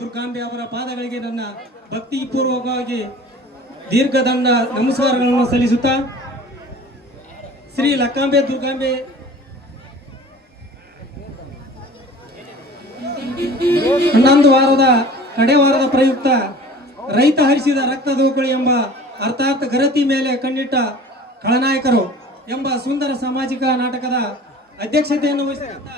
ದುರ್ಗಾಂಬೆ ಅವರ ಪಾದಗಳಿಗೆ ನನ್ನ ಭಕ್ತಿಪೂರ್ವಕವಾಗಿ ದೀರ್ಘದಂಡ ನಮಸ್ಕಾರಗಳನ್ನು ಸಲ್ಲಿಸುತ್ತಾ ಶ್ರೀ ಲಕ್ಕಾಂಬೆ ದುರ್ಗಾಂಬೆ 11 ವಾರದ ಕಡೆ ವಾರದ ಪ್ರಯುಕ್ತ ರೈತ ಹರಿಸಿದ ರಕ್ತದೋಕಳಿ ಎಂಬ ಅರ್ಥಾತ್ ಗರತಿ ಮೇಲೆ ಕಣ್ಣಿಟ್ಟ ಖಳನಾಯಕರು ಎಂಬ ಸುಂದರ ಸಾಮಾಜಿಕ ನಾಟಕದ ಅಧ್ಯಕ್ಷತೆಯನ್ನು ವಹಿಸಿದಂತ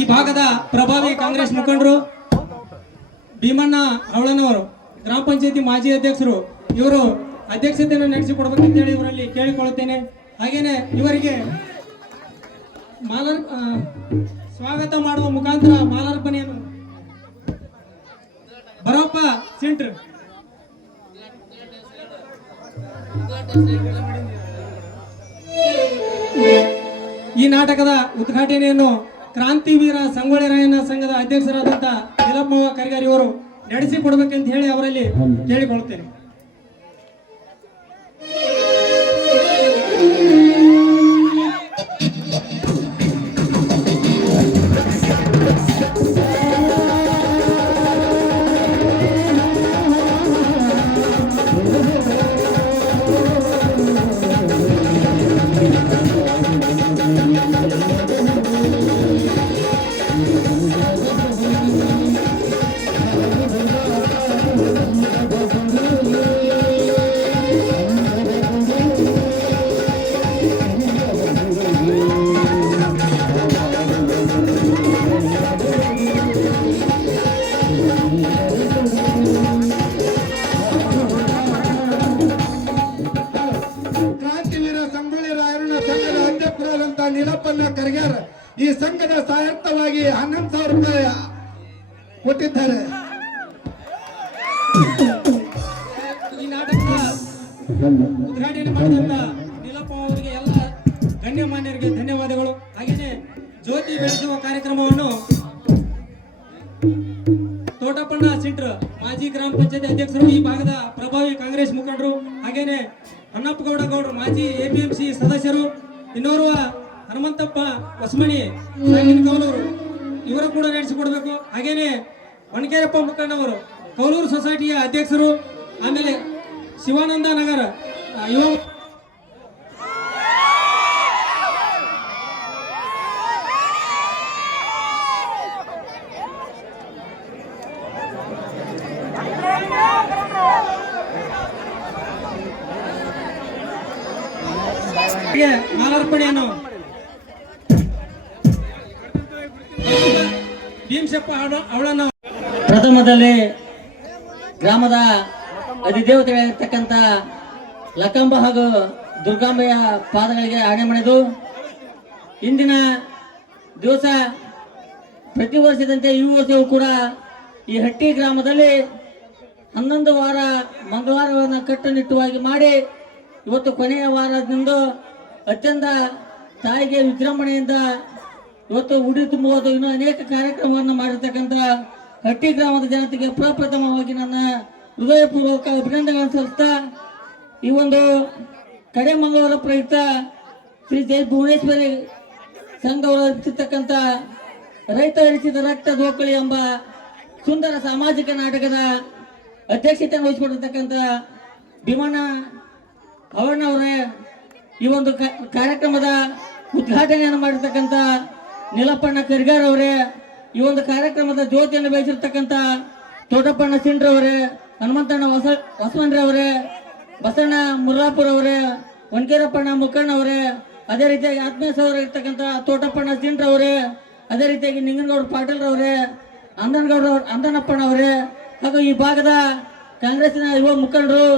ಈ ಭಾಗದ ಪ್ರಭಾವಿ ಕಾಂಗ್ರೆಸ್ ಮುಖಂಡರು ಭೀಮಣ್ಣ ಅವಳನವರು ಗ್ರಾಮ ಪಂಚಾಯತಿ ಮಾಜಿ ಅಧ್ಯಕ್ಷರು ಇವರು ಅಧ್ಯಕ್ಷತೆಯನ್ನು ನಡೆಸಿಕೊಡಬೇಕಂತ ಹೇಳಿ ಇವರಲ್ಲಿ ಕೇಳಿಕೊಳ್ಳುತ್ತೇನೆ. ಹಾಗೇನೆ ಇವರಿಗೆ ಸ್ವಾಗತ ಮಾಡುವ ಮುಖಾಂತರ ಮಾಲಾರ್ಪಣೆಯನ್ನು ಬರಪ್ಪ ಸಿಂಟ್ರ್ ಈ ನಾಟಕದ ಉದ್ಘಾಟನೆಯನ್ನು ಕ್ರಾಂತಿವೀರ ಸಂಗೊಳ್ಳಿ ರಾಯಣ್ಣ ಸಂಘದ ಅಧ್ಯಕ್ಷರಾದಂತ ಯಲಪ್ಪ ಕರಿಗಾರಿ ಅವರು ನಡೆಸಿಕೊಡ್ಬೇಕಂತ ಹೇಳಿ ಅವರಲ್ಲಿ ಕೇಳಿಕೊಳ್ಳುತ್ತೇನೆ. ಈ ಸಂಘದ ಸಹಾಯರ್ಥವಾಗಿ 11,000 ರೂಪಾಯಿ ಕೊಟ್ಟಿದ್ದಾರೆ. ಈ ನಾಟಕದ ಉದ್ಘಾಟನೆ ಮಾಡಿದಂತ ನೀಲಪ್ಪ ಅವರಿಗೆ ಎಲ್ಲ ಗಣ್ಯಮಾನ್ಯರಿಗೆ ಧನ್ಯವಾದಗಳು. ಹಾಗೇನೆ ಜ್ಯೋತಿ ಬೆಳೆಸುವ ಕಾರ್ಯಕ್ರಮವನ್ನು ತೋಟಪ್ಪಣ್ಣ ಸಿಂಟ್ರ್ ಮಾಜಿ ಗ್ರಾಮ ಪಂಚಾಯತಿ ಅಧ್ಯಕ್ಷರು, ಈ ಭಾಗದ ಪ್ರಭಾವಿ ಕಾಂಗ್ರೆಸ್ ಮುಖಂಡರು, ಹಾಗೇನೆ ಹೊನ್ನಪ್ಪಗೌಡ ಗೌಡರು ಮಾಜಿ ಎಪಿಎಂಸಿ ಸದಸ್ಯರು, ಇನ್ನೋರ್ವ ಹನುಮಂತಪ್ಪ ಹೊಸಮನಿ ಕೌಲೂರು ಇವರು ಕೂಡ ನಡೆಸಿಕೊಡ್ಬೇಕು. ಹಾಗೇನೆ ಒಣಕೆರಪ್ಪ ಮುಖಂಡವರು ಕೌಲೂರು ಸೊಸೈಟಿಯ ಅಧ್ಯಕ್ಷರು, ಆಮೇಲೆ ಶಿವಾನಂದ ನಗರ ಯುವ ಮಾಲಾರ್ಪಣೆಯನ್ನು ಭೀಮಶಪ್ಪ ಅವಳನ್ನು ಪ್ರಥಮದಲ್ಲಿ ಗ್ರಾಮದ ಅಧಿದೇವತೆಗಳಿರ್ತಕ್ಕಂಥ ಲಕ್ಕಂಬ ಹಾಗೂ ದುರ್ಗಾಂಬೆಯ ಪಾದಗಳಿಗೆ ಆಣೆ ಮಣಿದು ಇಂದಿನ ದಿವಸ ಪ್ರತಿ ವರ್ಷದಂತೆ ಈ ವರ್ಷವೂ ಕೂಡ ಈ ಹಟ್ಟಿ ಗ್ರಾಮದಲ್ಲಿ 11 ವಾರ ಮಂಗಳವಾರವನ್ನು ಕಟ್ಟುನಿಟ್ಟುವಾಗಿ ಮಾಡಿ ಇವತ್ತು ಕೊನೆಯ ವಾರದಿಂದ ಅತ್ಯಂತ ತಾಯಿಗೆ ವಿಜೃಂಭಣೆಯಿಂದ ಇವತ್ತು ಉಡಿ ತುಂಬುವುದು ಇನ್ನೂ ಅನೇಕ ಕಾರ್ಯಕ್ರಮವನ್ನು ಮಾಡಿರ್ತಕ್ಕಂಥ ಹಟ್ಟಿ ಗ್ರಾಮದ ಜನತೆಗೆ ಪ್ರಪ್ರಥಮವಾಗಿ ನನ್ನ ಹೃದಯಪೂರ್ವಕ ಅಭಿನಂದನೆಗಳನ್ನು ಸಲ್ಲಿಸ್ತಾ ಈ ಒಂದು ಕಡೆ ಮಂಗಳವಾರ ಪ್ರಯುಕ್ತ ಶ್ರೀ ಜೈ ಭುವನೇಶ್ವರಿ ಸಂಘವರು ರಚಿಸಿರ್ತಕ್ಕಂಥ ರೈತ ಹರಿಸಿದ ರಕ್ತ ದೋಕಳಿ ಎಂಬ ಸುಂದರ ಸಾಮಾಜಿಕ ನಾಟಕದ ಅಧ್ಯಕ್ಷತೆಯನ್ನು ವಹಿಸಿಕೊಂಡಿರ್ತಕ್ಕಂಥ ಭೀಮಣ್ಣ ಅವರೇ, ಈ ಒಂದು ಕಾರ್ಯಕ್ರಮದ ಉದ್ಘಾಟನೆಯನ್ನು ಮಾಡಿರ್ತಕ್ಕಂಥ ನೀಲಪ್ಪಣ್ಣ ಕರಿಗಾರ್ ಅವರೇ, ಈ ಒಂದು ಕಾರ್ಯಕ್ರಮದ ಜ್ಯೋತಿಯನ್ನು ಬೆಳೆಸಿರ್ತಕ್ಕಂಥ ತೋಟಪ್ಪಣ್ಣ ಸಿಂಡ್ರ ಅವರೇ, ಹನುಮಂತಣ್ಣ ಹೊಸಮನ್ರಿ ಅವರೇ, ಬಸಣ್ಣ ಮುರ್ಲಾಪುರ ಅವರೇ, ಒಣಕೆರಪ್ಪಣ್ಣ ಮುಖಣ್ಣ ಅವರೇ, ಅದೇ ರೀತಿಯಾಗಿ ಆತ್ಮೀಯ ಸಹೋದರ ಇರ್ತಕ್ಕಂಥ ತೋಟಪ್ಪಣ್ಣ ಸಿಂಡ್ರ ಅವರೇ, ಅದೇ ರೀತಿಯಾಗಿ ನಿಂಗನಗೌಡ ಪಾಟೀಲ್ ಅವರೇ, ಅಂದನಪ್ಪಣ್ಣ ಅವರೇ, ಹಾಗೂ ಈ ಭಾಗದ ಕಾಂಗ್ರೆಸ್ಸಿನ ಯುವ ಮುಖಂಡರು,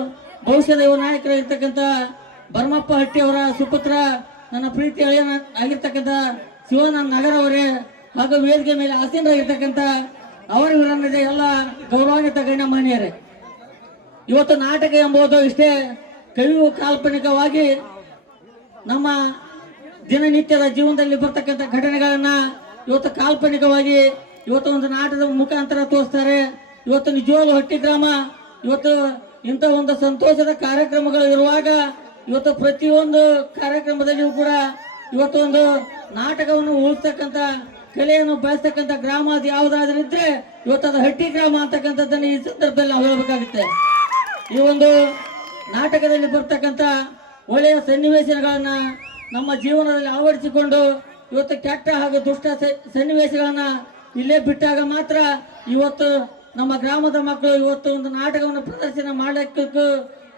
ಭವಿಷ್ಯದ ಯುವ ನಾಯಕರಾಗಿರ್ತಕ್ಕಂಥ ಭರಮಪ್ಪ ಹಟ್ಟಿ ಅವರ ಸುಪುತ್ರ, ನನ್ನ ಪ್ರೀತಿ ಆಗಿರ್ತಕ್ಕಂಥ ಶಿವಾನಂದ ನಗರ ಅವರೇ, ಹಾಗೂ ವೇದಿಕೆ ಮೇಲೆ ಆಸೀನರಾಗಿರ್ತಕ್ಕಂಥ ಅವರ ವಿರನ್ನದ ಎಲ್ಲ ಗೌರವಾನ್ವಿತ ಗಣ್ಯಮಾನ್ಯರೇ, ಇವತ್ತು ನಾಟಕ ಎಂಬುದು ಇಷ್ಟೇ ಕವಿಯು ಕಾಲ್ಪನಿಕವಾಗಿ ನಮ್ಮ ದಿನನಿತ್ಯದ ಜೀವನದಲ್ಲಿ ಬರ್ತಕ್ಕಂಥ ಘಟನೆಗಳನ್ನ ಇವತ್ತು ಕಾಲ್ಪನಿಕವಾಗಿ ಇವತ್ತು ಒಂದು ನಾಟಕದ ಮುಖಾಂತರ ತೋರಿಸ್ತಾರೆ. ಇವತ್ತು ನಿಜವಾಗ್ಲೂ ಹಟ್ಟಿ ಗ್ರಾಮ ಇವತ್ತು ಇಂಥ ಒಂದು ಸಂತೋಷದ ಕಾರ್ಯಕ್ರಮಗಳು ಇರುವಾಗ ಇವತ್ತು ಪ್ರತಿಯೊಂದು ಕಾರ್ಯಕ್ರಮದಲ್ಲಿಯೂ ಕೂಡ ಇವತ್ತು ಒಂದು ನಾಟಕವನ್ನು ಉಳಿಸ್ತಕ್ಕಂಥ ಕಲೆಯನ್ನು ಬೆಳೆಸ್ತಕ್ಕಂಥ ಗ್ರಾಮ ಅದು ಯಾವುದಾದ್ರೂ ಇದ್ರೆ ಇವತ್ತದು ಹಟ್ಟಿ ಗ್ರಾಮ ಅಂತಕ್ಕಂಥದ್ದನ್ನು ಈ ಸಂದರ್ಭದಲ್ಲಿ ನಾವು ಹೇಳಬೇಕಾಗುತ್ತೆ. ಈ ಒಂದು ನಾಟಕದಲ್ಲಿ ಬರ್ತಕ್ಕಂಥ ಒಳ್ಳೆಯ ಸನ್ನಿವೇಶಗಳನ್ನ ನಮ್ಮ ಜೀವನದಲ್ಲಿ ಅಳವಡಿಸಿಕೊಂಡು ಇವತ್ತು ಕೆಟ್ಟ ಹಾಗೂ ದುಷ್ಟ ಸನ್ನಿವೇಶಗಳನ್ನ ಇಲ್ಲೇ ಬಿಟ್ಟಾಗ ಮಾತ್ರ ಇವತ್ತು ನಮ್ಮ ಗ್ರಾಮದ ಮಕ್ಕಳು ಇವತ್ತು ಒಂದು ನಾಟಕವನ್ನು ಪ್ರದರ್ಶನ ಮಾಡಲಿಕ್ಕೂ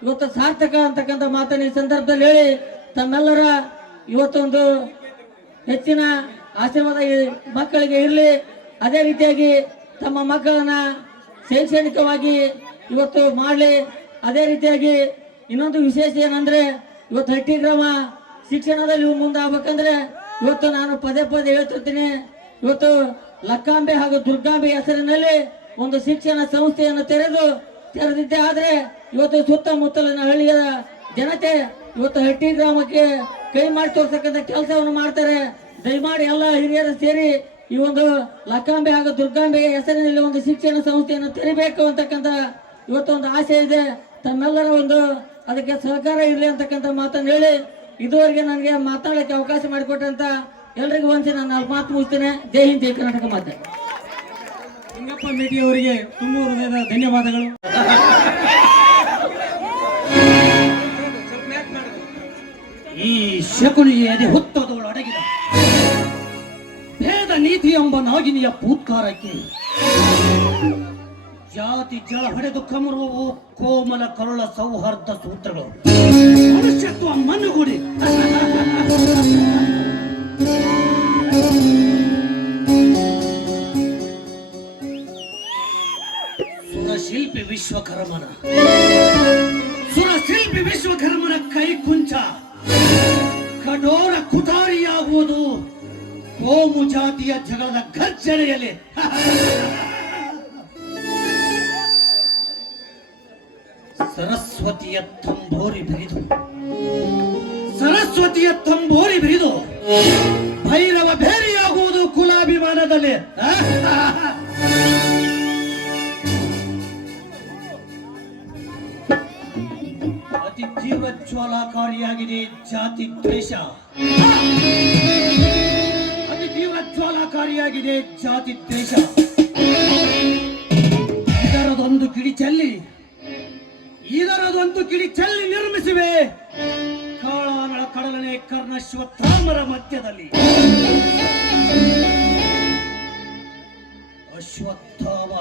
ಇವತ್ತು ಸಾರ್ಥಕ ಅಂತಕ್ಕಂಥ ಮಾತನ್ನು ಈ ಸಂದರ್ಭದಲ್ಲಿ ಹೇಳಿ ತಮ್ಮೆಲ್ಲರ ಇವತ್ತೊಂದು ಹೆಚ್ಚಿನ ಆಶೀರ್ವಾದ ಈ ಮಕ್ಕಳಿಗೆ ಇರಲಿ. ಅದೇ ರೀತಿಯಾಗಿ ತಮ್ಮ ಮಕ್ಕಳನ್ನ ಶೈಕ್ಷಣಿಕವಾಗಿ ಇವತ್ತು ಮಾಡಲಿ. ಅದೇ ರೀತಿಯಾಗಿ ಇನ್ನೊಂದು ವಿಶೇಷ ಏನಂದ್ರೆ ಇವತ್ತು ಹಟ್ಟಿ ಗ್ರಾಮ ಶಿಕ್ಷಣದಲ್ಲಿ ಮುಂದಾಗಬೇಕಂದ್ರೆ ಇವತ್ತು ನಾನು ಪದೇ ಪದೇ ಹೇಳ್ತಿರ್ತೀನಿ, ಇವತ್ತು ಲಕ್ಕಾಂಬೆ ಹಾಗೂ ದುರ್ಗಾಂಬೆ ಹೆಸರಿನಲ್ಲಿ ಒಂದು ಶಿಕ್ಷಣ ಸಂಸ್ಥೆಯನ್ನು ತೆರೆದಿದ್ದೆ ಆದ್ರೆ ಇವತ್ತು ಸುತ್ತಮುತ್ತಲಿನ ಹಳ್ಳಿಯ ಜನತೆ ಇವತ್ತು ಹಟ್ಟಿ ಗ್ರಾಮಕ್ಕೆ ಕೈ ಮಾಡಿ ತೋರ್ಸಕ್ಕಂಥ ಕೆಲಸವನ್ನು ಮಾಡ್ತಾರೆ. ದಯಮಾಡಿ ಎಲ್ಲ ಹಿರಿಯರು ಸೇರಿ ಈ ಒಂದು ಲಕ್ಕಾಂಬೆ ಹಾಗೂ ದುರ್ಗಾಂಬೆ ಹೆಸರಿನಲ್ಲಿ ಒಂದು ಶಿಕ್ಷಣ ಸಂಸ್ಥೆಯನ್ನು ತೆರಿಬೇಕು ಅಂತಕ್ಕಂಥ ಇವತ್ತು ಒಂದು ಆಸೆ ಇದೆ. ತಮ್ಮೆಲ್ಲರ ಒಂದು ಅದಕ್ಕೆ ಸಹಕಾರ ಇರಲಿ ಅಂತಕ್ಕಂಥ ಮಾತನ್ನು ಹೇಳಿ ಇದುವರೆಗೆ ನನಗೆ ಮಾತಾಡಲಿಕ್ಕೆ ಅವಕಾಶ ಮಾಡಿಕೊಟ್ಟಂತ ಎಲ್ರಿಗೂ ಒಂದ್ಸಿ ನಾನು ಅಲ್ಲಿ ಮಾತು ಮುಗಿಸ್ತೇನೆ. ಜೈ ಹಿಂದ್, ಜೈ ಕರ್ನಾಟಕ ಮಾತೆ. ಲಿಂಗಪ್ಪ ಮೇಟಿ ಅವರಿಗೆ ತುಂಬ ಹೃದಯದ ಧನ್ಯವಾದಗಳು. ಈ ಶಕುನಿಗೆ ಎದೆ ಹೊತ್ತದವಳು ಅಡಗಿದ ಭೇದ ನೀತಿ ಎಂಬ ನಾಗಿನಿಯ ಪೂತ್ಕಾರಕ್ಕೆ ಜಾತಿ ಜಳ ಹೊಡೆದು ಕಮರುವವು ಕೋಮಲ ಕರುಳ ಸೌಹಾರ್ದ ಸೂತ್ರಗಳು ಮನುಷ್ಯತ್ವ ಮಣ್ಣುಗೂಡಿ ಸುರಶಿಲ್ಪಿ ವಿಶ್ವಕರ್ಮನ ಕೈ ಕುಂಚ ಕಠೋರ ಕುಟಾರಿಯಾಗುವುದು ಕೋಮು ಜಾತಿಯ ಜಗಳದ ಘರ್ಜನೆಯಲ್ಲಿ. ಸರಸ್ವತಿಯ ತಂಬೋರಿ ಬಿರಿದು ಭೈರವ ಬೇರೆಯಾಗುವುದು ಕುಲಾಭಿಮಾನದಲ್ಲಿ. ಅತಿ ತೀವ್ರ ಜ್ವಾಲಾಕಾರಿಯಾಗಿದೆ ಜಾತಿ ದ್ವೇಷ. ಇದರದೊಂದು ಕಿಡಿ ಚೆಲ್ಲಿ ನಿರ್ಮಿಸಿವೆ ಕಾಳಾನಳ ಕಡಲನೆ ಕರ್ಣಶ್ವತ್ಥಾಮರ ಮಧ್ಯದಲ್ಲಿ. ಅಶ್ವತ್ಥಾಮ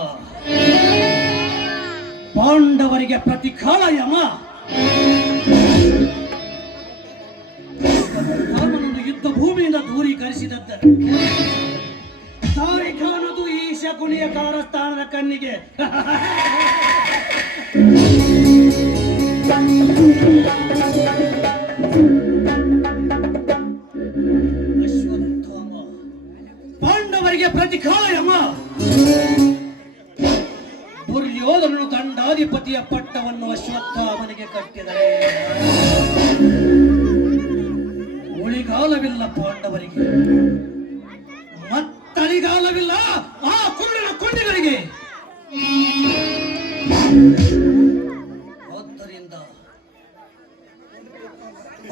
ಪಾಂಡವರಿಗೆ ಪ್ರತಿ ಕಾಳ ಯಮ. ಅಶ್ವತ್ಥಾಮನನ್ನು ಯುದ್ಧ ಭೂಮಿಯಿಂದ ದೂರೀಕರಿಸಿದದ್ದು ತಾರಿಖಾನದು ಈ ಶಕುನಿಯ ಕಾರಸ್ಥಾನದ ಕಣ್ಣಿಗೆ. ಅಶ್ವತ್ಥಾಮ ಪಾಂಡವರಿಗೆ ಪ್ರತಿಕಾಳ ಯಮ. ದುರ್ಯೋಧನನು ದಂಡಾಧಿಪತಿಯ ಪಟ್ಟವನ್ನು ಅಶ್ವತ್ಥಾಮನಿಗೆ ಕಟ್ಟಿದರೆ ಉಳಿಗಾಲವಿಲ್ಲ ಪಾಂಡವರಿಗೆ, ಮತ್ತಳಿಗಾಲವಿಲ್ಲ ಆ ಕುರುಡಿನ ಕೊಂಡಿಗಳಿಗೆ.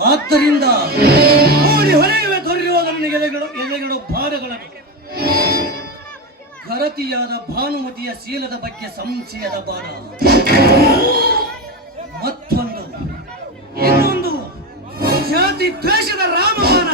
ಆದ್ದರಿಂದ ಓಡಿ ಹೊಳೆಯುವೆ ದುರ್ಯೋಧನನಿಗೆ ಎಲೆಗಳು ಭಾರಗಳನ್ನು. ಗರತಿಯಾದ ಭಾನುಮತಿಯ ಶೀಲದ ಬಗ್ಗೆ ಸಂಶಯದ ಬಾಣ. ಮತ್ತೊಂದು ಇನ್ನೊಂದು ಜಾತಿ ದ್ವೇಷದ ರಾಮಬಾಣ.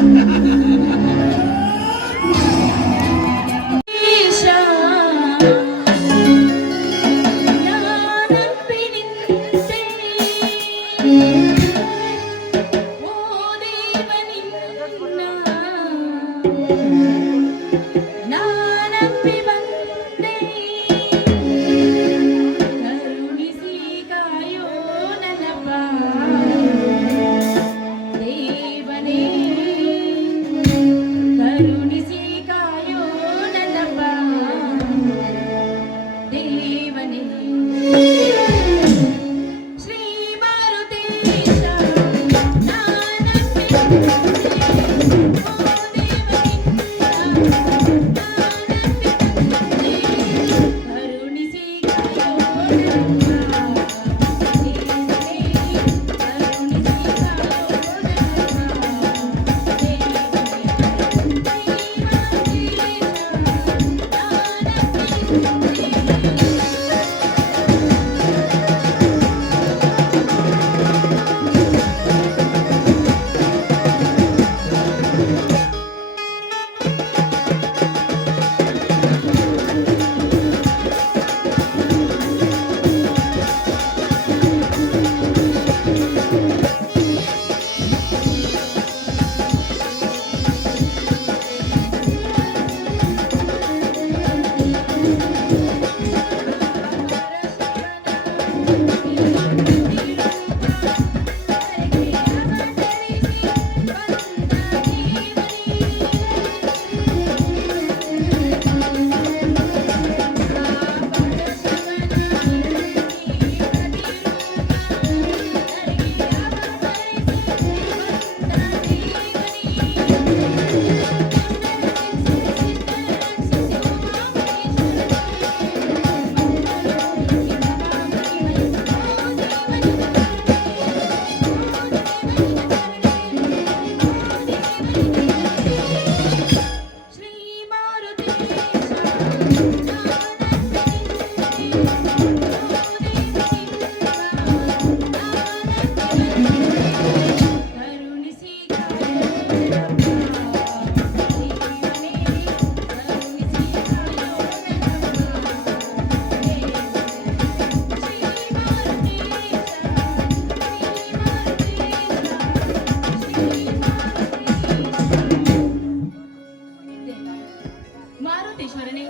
ಮಾರುತೇಶ್ವರನೇ,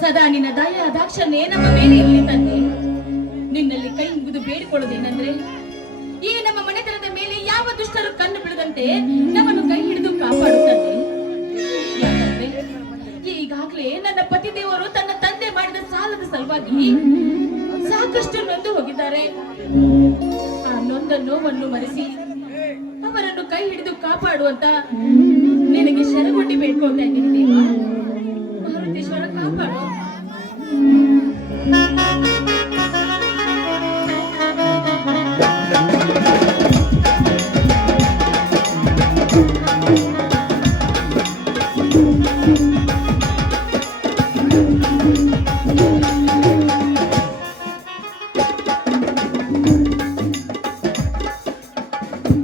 ಸದಾ ನಿನ್ನ ದಯ ದಾಕ್ಷಣ್ಯ ನಮ್ಮ ಮೇಲೆ ಇರಲಿ ತಂದೆ. ನಿನ್ನಲ್ಲಿ ಕೈ ಮುಗಿದು ಬೇಡಿಕೊಳ್ಳುವುದೇನೆಂದ್ರೆ, ಈ ನಮ್ಮ ಮನೆತನದ ಮೇಲೆ ಯಾವ ದುಷ್ಟರು ಕಣ್ಣು ಬಿಡದಂತೆ ನಮ್ಮನ್ನು ಕೈ ಹಿಡಿದು ಕಾಪಾಡುತ್ತದೆ. ಯಾಕಂದ್ರೆ ಈಗಾಗಲೇ ನನ್ನ ಪತಿ ದೇವರು ತನ್ನ ತಂದೆ ಮಾಡಿದ ಸಾಲದ ಸಲುವಾಗಿ ಸಾಕಷ್ಟು ನೊಂದು ಹೋಗಿದ್ದಾರೆ. ಆ ನೊಂದ ನೋವನ್ನು ಮರೆಸಿ ಅವರನ್ನು ಕೈ ಹಿಡಿದು ಕಾಪಾಡುವಂತ ನಿನಗೆ ಶರಗೊಟ್ಟಿ ಬೇಡ್ಕೊಳ್ತಾ ಇದ್ದೀನಿ ದೇವ. ಮಾರುತೇಶ್ವರ ಕಾಪಾಡು.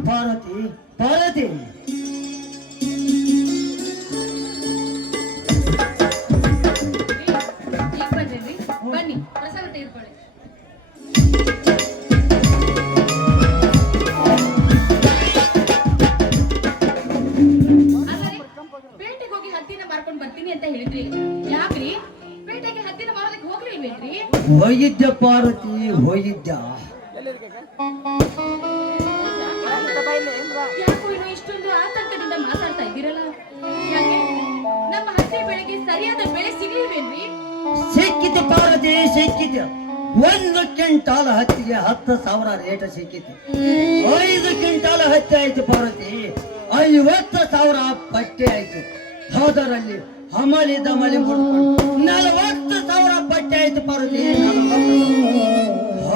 ಪಾರ್ವತಿ, ಪಾರ್ವತಿ, ಈಗ ಬಂದ್ರಿ, ಬನ್ನಿ ಪ್ರಸಾದ ತೆಗೆದುಕೊಳ್ಳಿ. ಅಲ್ಲರಿ, ಪೇಟೆಗೆ ಹೋಗಿ ಹತ್ತಿನ ಮಾರ್ಕೊಂಡ್ ಬರ್ತೀನಿ ಅಂತ ಹೇಳಿದ್ರಿ. ಯಾಕ್ರಿ ಪೇಟೆಗೆ ಹತ್ತಿನ ಮಾರೋದಕ್ಕೆ ಹೋಗ್ಲಿಲ್ವೇನ್ರಿ? ಹೋಗಿದ್ದ ಪಾರ್ವತಿ, ಹೋಗಿದ್ದ. ಯಾಕೋ ಏನೋ ಇಷ್ಟೊಂದು ಆತಂಕದಿಂದ ಮಾತಾಡ್ತಾ ಇದ್ದೀರಲ್ಲ? ಯಾಕೆ ನಮ್ಮ ಹತ್ತಿ ಬೆಳೆಗೆ ಸರಿಯಾದ ಬೆಳೆ ಸಿಗ್ಲಿಲ್ವೇನ್ರಿ? ಸಿಕ್ಕಿತು ಪಾರ್ವತಿ, ಸಿಕ್ಕಿತು. 1 ಕ್ವಿಂಟಾಲ್ ಹತ್ತಿಗೆ 10,000 ರೇಟ್ ಸಿಕ್ಕಿತು. 5 ಕ್ವಿಂಟಾಲ್ ಹತ್ತಿ ಆಯ್ತು ಪಾರ್ವತಿ, 50,000 ಪಟ್ಟಿ ಆಯ್ತು. ಅದರಲ್ಲಿ ಹಮಲಿ ದಮಲಿ ಮುಡ್ಕೊಂಡು 40,000 ಪಟ್ಟಿ ಆಯ್ತು ಪಾರ್ವತಿ.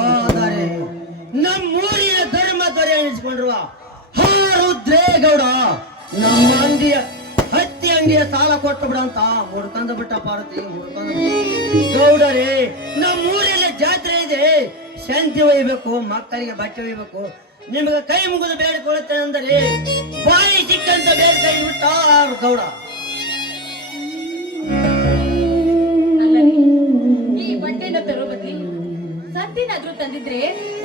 ಆದರೆ ನಮ್ಮೂರಿನ ಧರ್ಮ ದೊರೆ ಎನಿಸಿಕೊಂಡಿರುವ ರುದ್ರೇಗೌಡ ನಮ್ಮ ಅಂಗಿಯ ಹತ್ತಿ ಅಂಗಿಯ ಸಾಲ ಕೊಟ್ಟು ಬಿಡಂತ ಮುಡ್ಕೊಂಡ ಬಿಟ್ಟ ಪಾರ್ವತಿ, ಮುಡ್ಕೊಂಡ. ಗೌಡರೇ, ನಮ್ಮೂರಲ್ಲಿ ಜಾತ್ರೆ ಇದೆ, ಶಾಂತಿ ಒಯ್ಯಬೇಕು, ಮಕ್ಕಳಿಗೆ ಬಟ್ಟೆ ಒಯ್ಯಬೇಕು, ನಿಮಗೆ ಕೈ ಮುಗಿದು ಬೇಡಿಕೊಳ್ಳುತ್ತೇನೆ ಅಂದರೆ ಬಾಯಿ ಸಿಕ್ಕಂತ ಬೇರೆ ಕೈ ಬಿಟ್ಟ ಗೌಡ. ಅಲ್ಲರಿ, ಈ ಬಟ್ಟೆನ ತರೋ ಬದ್ಲಿ ಸದ್ದಿನಾದ್ರೂ ತಂದಿದ್ರೆ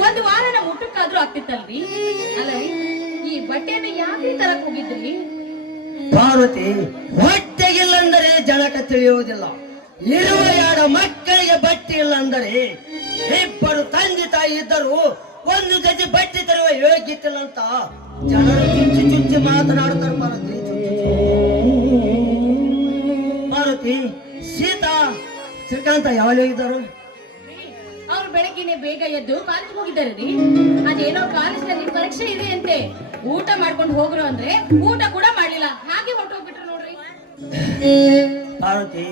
ಒಂದು ವಾರನ ಊಟಕ್ಕಾದ್ರೂ ಆಗ್ತಿತ್ತಲ್ರಿ. ಅಲ್ಲರಿ, ಈ ಬಟ್ಟೆನ ಯಾಕೆ ತರಕ್ ಹೋಗಿದ್ರಿ? ಪಾರ್ವತಿ, ಹೊಟ್ಟೆಗಿಲ್ಲ ಅಂದರೆ ಜನಕ ತಿಳಿಯುವುದಿಲ್ಲ. ಇರುವ 2 ಮಕ್ಕಳಿಗೆ ಬಟ್ಟೆ ಇಲ್ಲ ಅಂದರೆ, ಇಬ್ಬರು ತಂದೆ ತಾಯಿ ಇದ್ದರು ಒಂದು ಜೊತೆ ಬಟ್ಟೆ ತರುವ ಯೋಗ್ಯತಿಲ್ಲ ಅಂತ ಜನರು ಚುಚ್ಚಿ ಚುಚ್ಚಿ ಮಾತನಾಡುತ್ತಾರೆ ಪಾರ್ವತಿ. ಪಾರ್ವತಿ, ಸೀತಾ ಶ್ರೀಕಾಂತ ಯಾವಾಗ ಹೋಗಿದ್ದರು? ಅವ್ರು ಬೆಳಗ್ಗೆನೆ ಬೇಗ ಎದ್ದು ಕಾಲೇಜ್ ಹೋಗಿದ್ದಾರೆ ರೀ. ಅದೇನೋ ಕಾಲೇಜ್ನಲ್ಲಿ ಪರೀಕ್ಷೆ ಇದೆ ಅಂತೆ, ಊಟ ಮಾಡ್ಕೊಂಡು ಹೋಗ್ರು ಅಂದ್ರೆ ಊಟ ಕೂಡ ಮಾಡ್ಲಿಲ್ಲ, ಹಾಗೆ ಹೊರಟೋಗ್ಬಿಟ್ರು ನೋಡ್ರಿ. ಪಾರ್ವತಿ,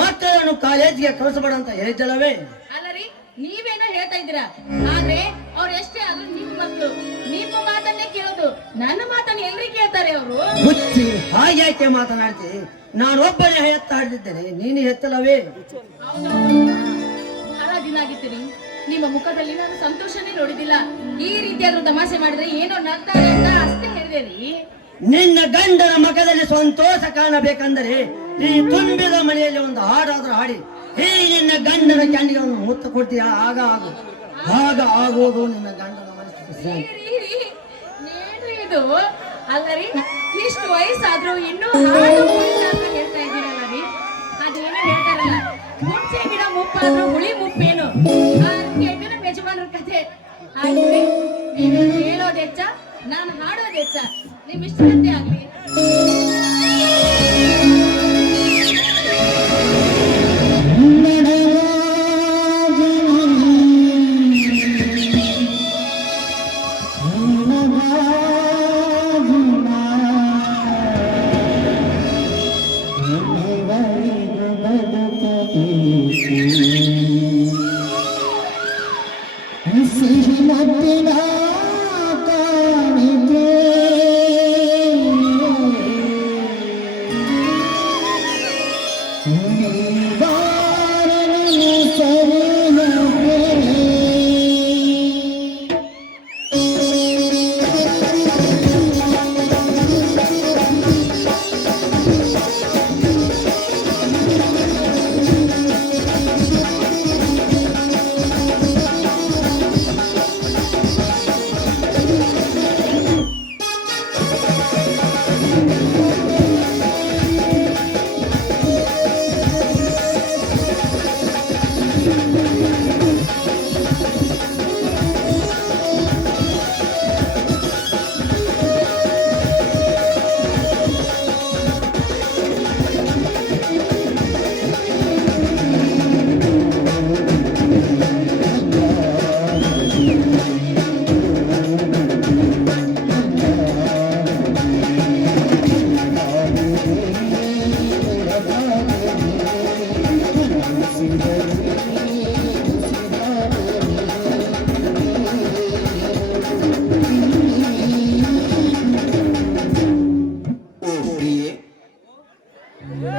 ಮಕ್ಕಳನ್ನು ಕಾಲೇಜಿಗೆ ಕಳಿಸಬೇಡ ಅಂತ ಹೇಳಿದ್ದಲ್ಲವೇ? ಅಲ್ಲರಿ, ನೀವೇನೋ ಹೇಳ್ತಾ ಇದ್ದೀರಾ, ಆದ್ರೆ ಅವ್ರು ಎಷ್ಟೇ ಆದ್ರೂ ನಿಮ್ ಮಕ್ಕಳು, ನಿಮ್ಮ ಮಾತನ್ನೇ ಕೇಳೋದು, ನನ್ನ ಮಾತನ್ನ ಎಲ್ರಿ ಕೇಳ್ತಾರೆ ಅವರು? ಹುಚ್ಚಿ, ಹಾಗ್ಯಾಕೆ ಮಾತನಾಡ್ತಿ? ನಾನೊಬ್ಬನೇ ಎತ್ತಾಡ್ತಿದ್ದೇನೆ, ನೀನು ಎತ್ತಲವೇ? ಬಹಳ ದಿನ ಆಗಿತ್ತೀರಿ, ನಿಮ್ಮ ಮುಖದಲ್ಲಿ ನಾನು ಸಂತೋಷನೇ ನೋಡಿದಿಲ್ಲ. ಈ ರೀತಿಯಾದ್ರೂ ತಮಾಷೆ ಮಾಡಿದ್ರೆ ಏನೋ ನಗ್ತಾರೆ ಅಂತ ಅಷ್ಟೇ ಹೇಳಿದೆ ರೀ. ನಿನ್ನ ಗಂಡನ ಮುಖದಲ್ಲಿ ಸಂತೋಷ ಕಾಣಬೇಕಂದರೆ ಈ ತುಂಬಿದ ಮನೆಯಲ್ಲಿ ಒಂದು ಹಾಡಾದ್ರೂ ಹಾಡಿ ಈ ನಿನ್ನ ಗಂಡನ ಕಣ್ಣಿಗೆ ಒಂದು ಮುತ್ತು ಕೊಡ್ತೀಯ, ಆಗ ಆಗೋದು ನಿನ್ನ ಗಂಡನ ಮನಸ್ಸಿಗೆ. ಏನ್ರಿ ಇದು? ಅಲ್ಲರಿ, ಇಷ್ಟು ವಯಸ್ಸಾದ್ರೂ ಇನ್ನೂ ಹಾಡು ಕುಣಿತ ಅಂತ ಹೇಳ್ತಾ ಇದ್ದೀರಲ್ಲ ರೀ. ಅದೇನೋ ಹೇಳ್ತಾರಲ್ಲ, ಹುಣಸೆ ಗಿಡ ಮುಪ್ಪಾದ್ರೂ ಹುಳಿ ಮುಪ್ಪೇನು, ನಮ್ಮ ಯಜಮಾನ್ರ ಕಥೆ. ಹಾಗೆ ನೀವು ಹೇಳೋದ್ ಹೆಚ್ಚ, ನಾನು ಹಾಡೋದ್ ಹೆಚ್ಚ, ನಿಮ್ ಇಷ್ಟದಂತೆ ಆಗ್ಲಿ. Bye.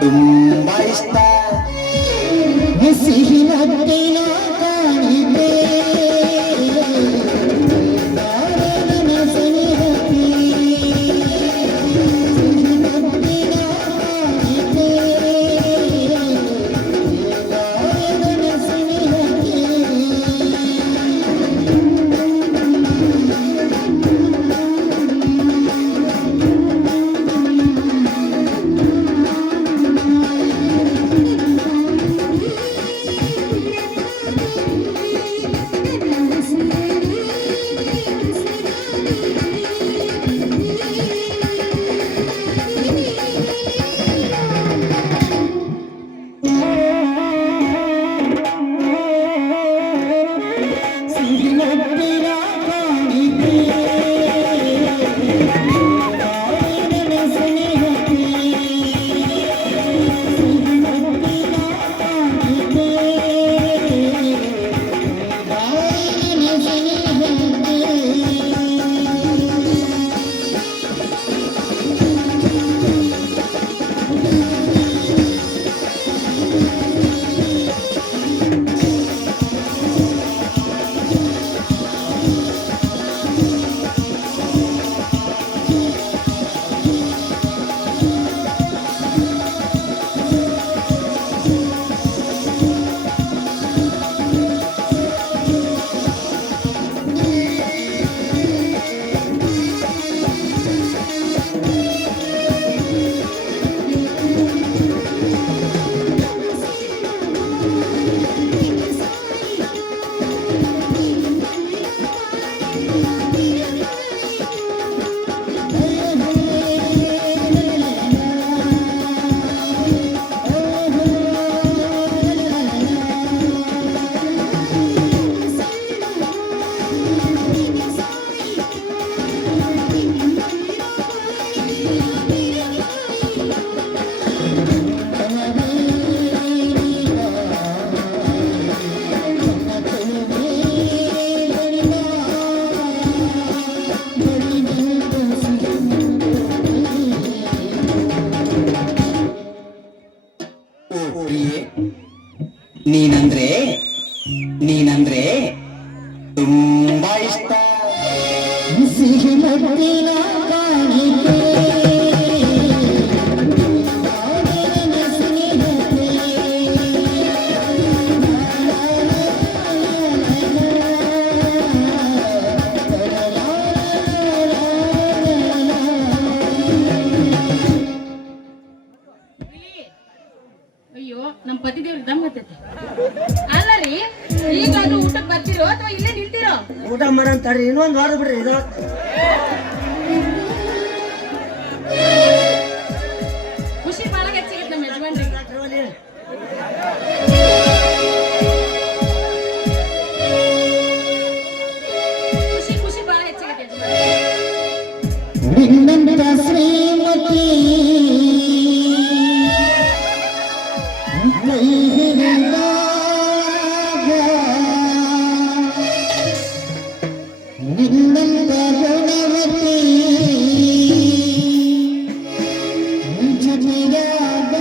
ತುಂಬಾ ಇಷ್ಟ ಸಿಹಿನ ದಿನ ಕಾಣಿದೆ ನೀನಂದ್ರೆ ತುಂಬಾ ಇಷ್ಟ ಸಿಹಿನ ದಿನ ಕಾಣಿದೆ ಅಯ್ಯೋ ನಮ್ ಪತಿ ದೇವ್ರಿಗೆ ದಮ್ ಹತ್ತೈತೆ. ಅಲ್ಲ ರೀ, ಈಗಾದ್ರೂ ಊಟಕ್ಕೆ ಬರ್ತಿರೋ ಅಥವಾ ಇಲ್ಲೇ ನಿಲ್ತಿರೋ? ಊಟ ಮಾಡಂತಾಡ್ರಿ, ಇನ್ನೊಂದು ವಾರ ಬಿಡ್ರಿ. ಇದು ಖುಷಿ ಬಾಳ ಹೆಚ್ಚಿಗೆ ನಮ್ಮ ಯಜಮಾನ್ರಿಗೆ. ಖುಷಿ ಬಾಳ ಹೆಚ್ಚಿಗೆ ನಿನ್ನಂತ ಶ್ರೀಮತಿ ನಿನ್ನಂತ ಗುಣವತಿ ಜೊತೆಯಾದ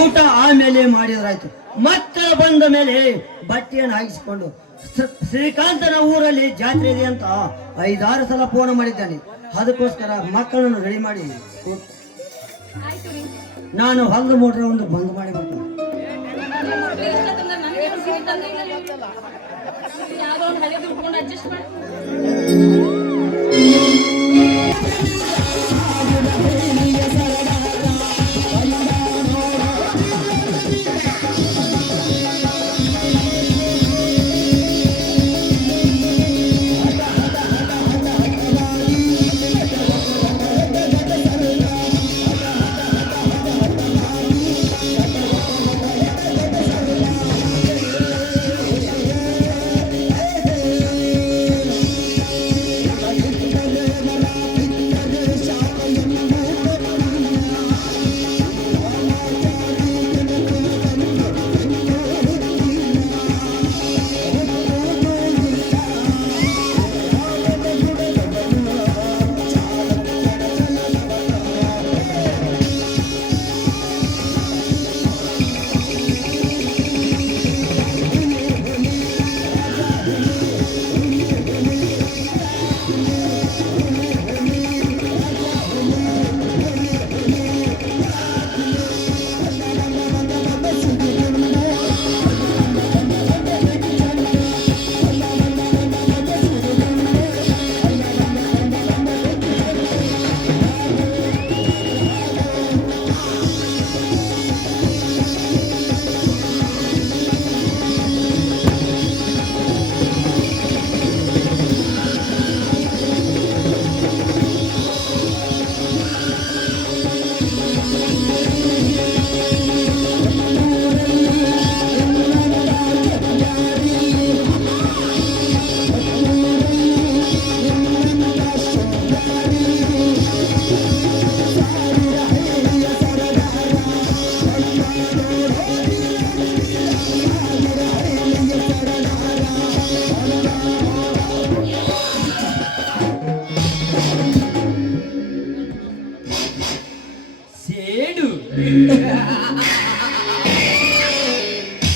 ಊಟ ಆಮೇಲೆ ಮಾಡಿದ್ರಾಯ್ತು. ಮಕ್ಕಳು ಬಂದ ಮೇಲೆ ಬಟ್ಟೆಯನ್ನು ಹಾಕಿಸಿಕೊಂಡು ಶ್ರೀಕಾಂತನ ಊರಲ್ಲಿ ಜಾತ್ರೆ ಇದೆ ಅಂತ 5-6 ಸಲ ಫೋನ್ ಮಾಡಿದ್ದಾನೆ. ಅದಕ್ಕೋಸ್ಕರ ಮಕ್ಕಳನ್ನು ರೆಡಿ ಮಾಡಿ ಆಯ್ತು ರೀ. ನಾನು ಹೊಲದ ಮೋಟ್ರ ಒಂದು ಬಂದ್ ಮಾಡಿ ಬರ್ತೀನಿ. ಇಷ್ಟೊತ್ತಂಗ ನನ್ಗೆ ಏನು ಸಿಹಿ ತಂದೆ ಇಲ್ಲ ನೀವು. ಯಾವ್ದೋ ಒಂದು ಹಳೆ ದುಡ್ಕೊಂಡು ಅಡ್ಜಸ್ಟ್ ಮಾಡಿ.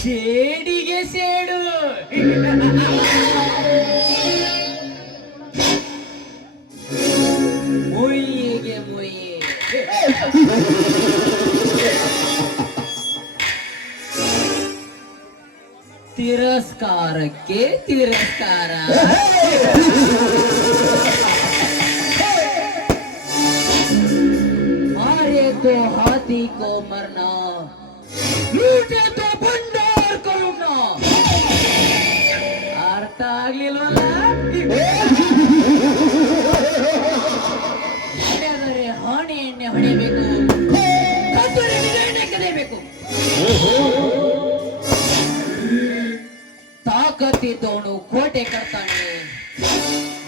ಸೇಡಿಗೆ ಸೇಡು. ಮೊಯ್ಯಿಗೆ ಮೊಯ್ಯಿ. ತಿರಸ್ಕಾರಕ್ಕೆ ತಿರಸ್ಕಾರ. मारे तो हाथी को मरना, लूटे तो भंडार को लूटना. ಅರ್ಥ ಆಗ್ಲಿಲ್ವಲ್ಲ? ಹೊಡೆದರೆ ಹಾಣಿ ಎಣ್ಣೆ ಹೊಡೆಯಬೇಕು, ಕತ್ತರಿ ಎಣ್ಣೆ ಕದಿಯಬೇಕು. ತಾಕತ್ತಿದ್ದವನು ಕೋಟೆ ಕಟ್ತಾನೆ,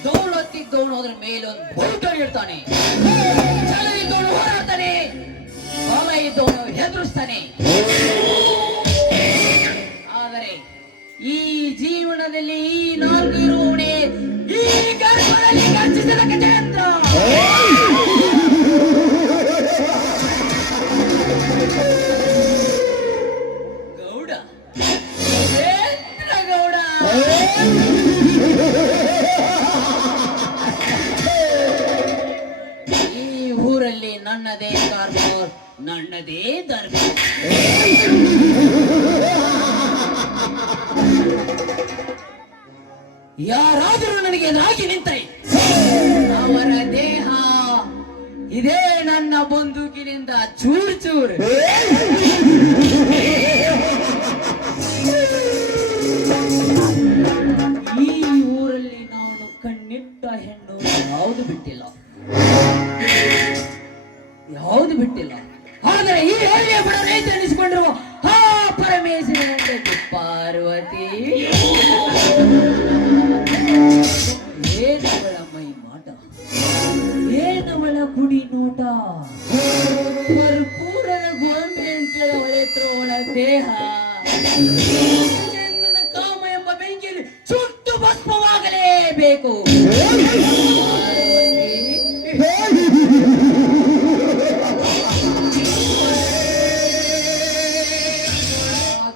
ದೌಲತ್ತಿದ್ದವನು ಅದ್ರ ಮೇಲೊಂದು ಬೋಲ್ಟರ್ ಇಡ್ತಾನೆ. ಛಲ ಇದ್ದವನು ಹೋರಾಡ್ತಾನೆ, ಬಲ ಇದ್ದವನು ಹೆದರಿಸ್ತಾನೆ. ಆದರೆ ಈ ಜೀವನದಲ್ಲಿ ಈ 4 ಇರುವವನೇ ಈ ಗರ್ಭದಲ್ಲಿ ಗರ್ಜಿಸಿದ ಗಜೇಂದ್ರ. ಗೌಡ, ಗಜೇಂದ್ರ ಗೌಡ. ಈ ಊರಲ್ಲಿ ನನ್ನದೇ ಕಾರ್ಬಾರ್, ನನ್ನದೇ ದರ್ಬಾರ್. ಯಾರಾದರೂ ನನಗೆ ಎದುರಾಗಿ ನಿಂತರೆ ಅವರ ದೇಹ ಇದೇ ನನ್ನ ಬಂದೂಕಿನಿಂದ ಚೂರು ಚೂರು. ಈ ಊರಲ್ಲಿ ನಾನು ಕಣ್ಣಿಟ್ಟ ಹೆಣ್ಣು ಯಾವುದು ಬಿಟ್ಟಿಲ್ಲ, ಯಾವುದು ಬಿಟ್ಟಿಲ್ಲ. ಆದರೆ ಈ ಹಳ್ಳಿಯ ಬಡ ರೈತ ಎನಿಸಿಕೊಂಡಿರುವ ಆ ಪರಮೇಶ್ವರನ ಪಾರ್ವತಿ ಏನವಳ ಮೈ ಮಾಟ, ಏನವಳ ಕುಡಿ ನೋಟ, ಕರ್ಪೂರದ ಗೊಂಬೆ ಅಂತೇಳಿ ಹೊಳೆತ್ರ ಒಳ ದೇಹ. ನನ್ನ ಕಾಮ ಎಂಬ ಬೆಂಕಿಯಲ್ಲಿ ಸುಟ್ಟು ಭಸ್ಮವಾಗಲೇಬೇಕು.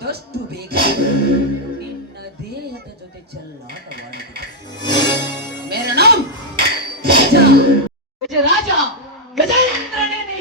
ಆದಷ್ಟು ಬೇಗ ನಿನ್ನ ದೇಹದ ಜೊತೆ ಚೆಲ್ಲಾಟವಾಡಬೇಕು. ಮೇರಾ ನಾಮ್ ಗಜರಾಜ ಗಜೇಂದ್ರನೇ ನೀ.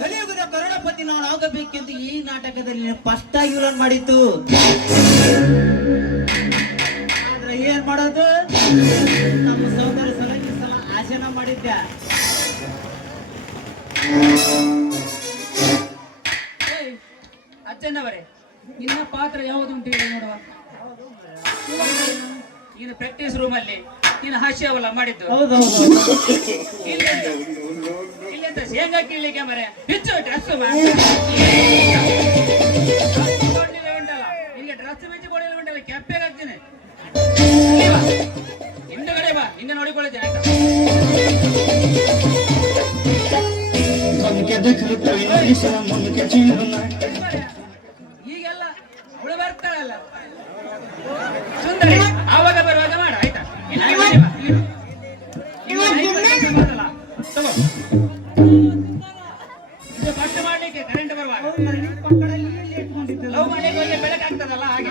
ಕಲಿಯುಗದ ಕರುಣಪತಿ ನಾವು ಆಗಬೇಕೆಂದು ಈ ನಾಟಕದಲ್ಲಿ ಫಸ್ಟ್ ಆಗಿ ವಿಲನ್ ಮಾಡಿತ್ತು. ಆದ್ರೆ ಏನ್ ಮಾಡೋದು, ನಮ್ಮ ಸಹೋದರ ಸಲಹೆ ಸಲ ಆಶನ ಮಾಡಿದ್ದೆ. ಅಜ್ಜನವರೇ, ನಿನ್ನ ಪಾತ್ರ ಯಾವುದು ಅಂತ ಹೇಳಿ ನೋಡುವ. ನೀನು ಪ್ರಾಕ್ಟೀಸ್ ರೂಮ್ ಅಲ್ಲಿ ನೀನು ಹಾಸ್ಯವಲ್ಲ ಮಾಡಿದ್ದು. ಹೌದೌದು, ಇಲ್ಲಿಂದ ಶೇಂಗಾ ಕೀಳಿಗೆ ಮರೆ ಹೆಚ್ಚು ಡ್ರೆಸ್ ಉಂಟಲ್ಲ, ನಿನ್ಗೆ ಡ್ರೆಸ್ ಬಿಚ್ಚಿ ಕೊಡಲಿಲ್ಲ ಉಂಟಲ್ಲ, ಕೆಪ್ಪೆ ಹಾಕ್ತೀನಿ. ಹಿಂದುಗಡೆ ಬಾ, ಹಿಂದೆ ನೋಡಿಕೊಳ್ಳುತ್ತೇನೆ ಆಯ್ತಾ. ಈಗೆಲ್ಲ ಅವಳು ಬರ್ತಾಳಲ್ಲ ಸುಂದರಿ, ಆವಾಗ ಬರುವಾಗ ಮಾಡ ಆಯ್ತಾ. ಇದು ಫಸ್ಟ್ ಮಾಡ್ಲಿಕ್ಕೆ ಕರೆಂಟ್ ಬರುವಾಗ ಲವ್ ಮಾಡ್ಲಿಕ್ಕೆ ಒಳ್ಳೆ ಬೆಳಕಾಗ್ತದಲ್ಲ ಹಾಗೆ.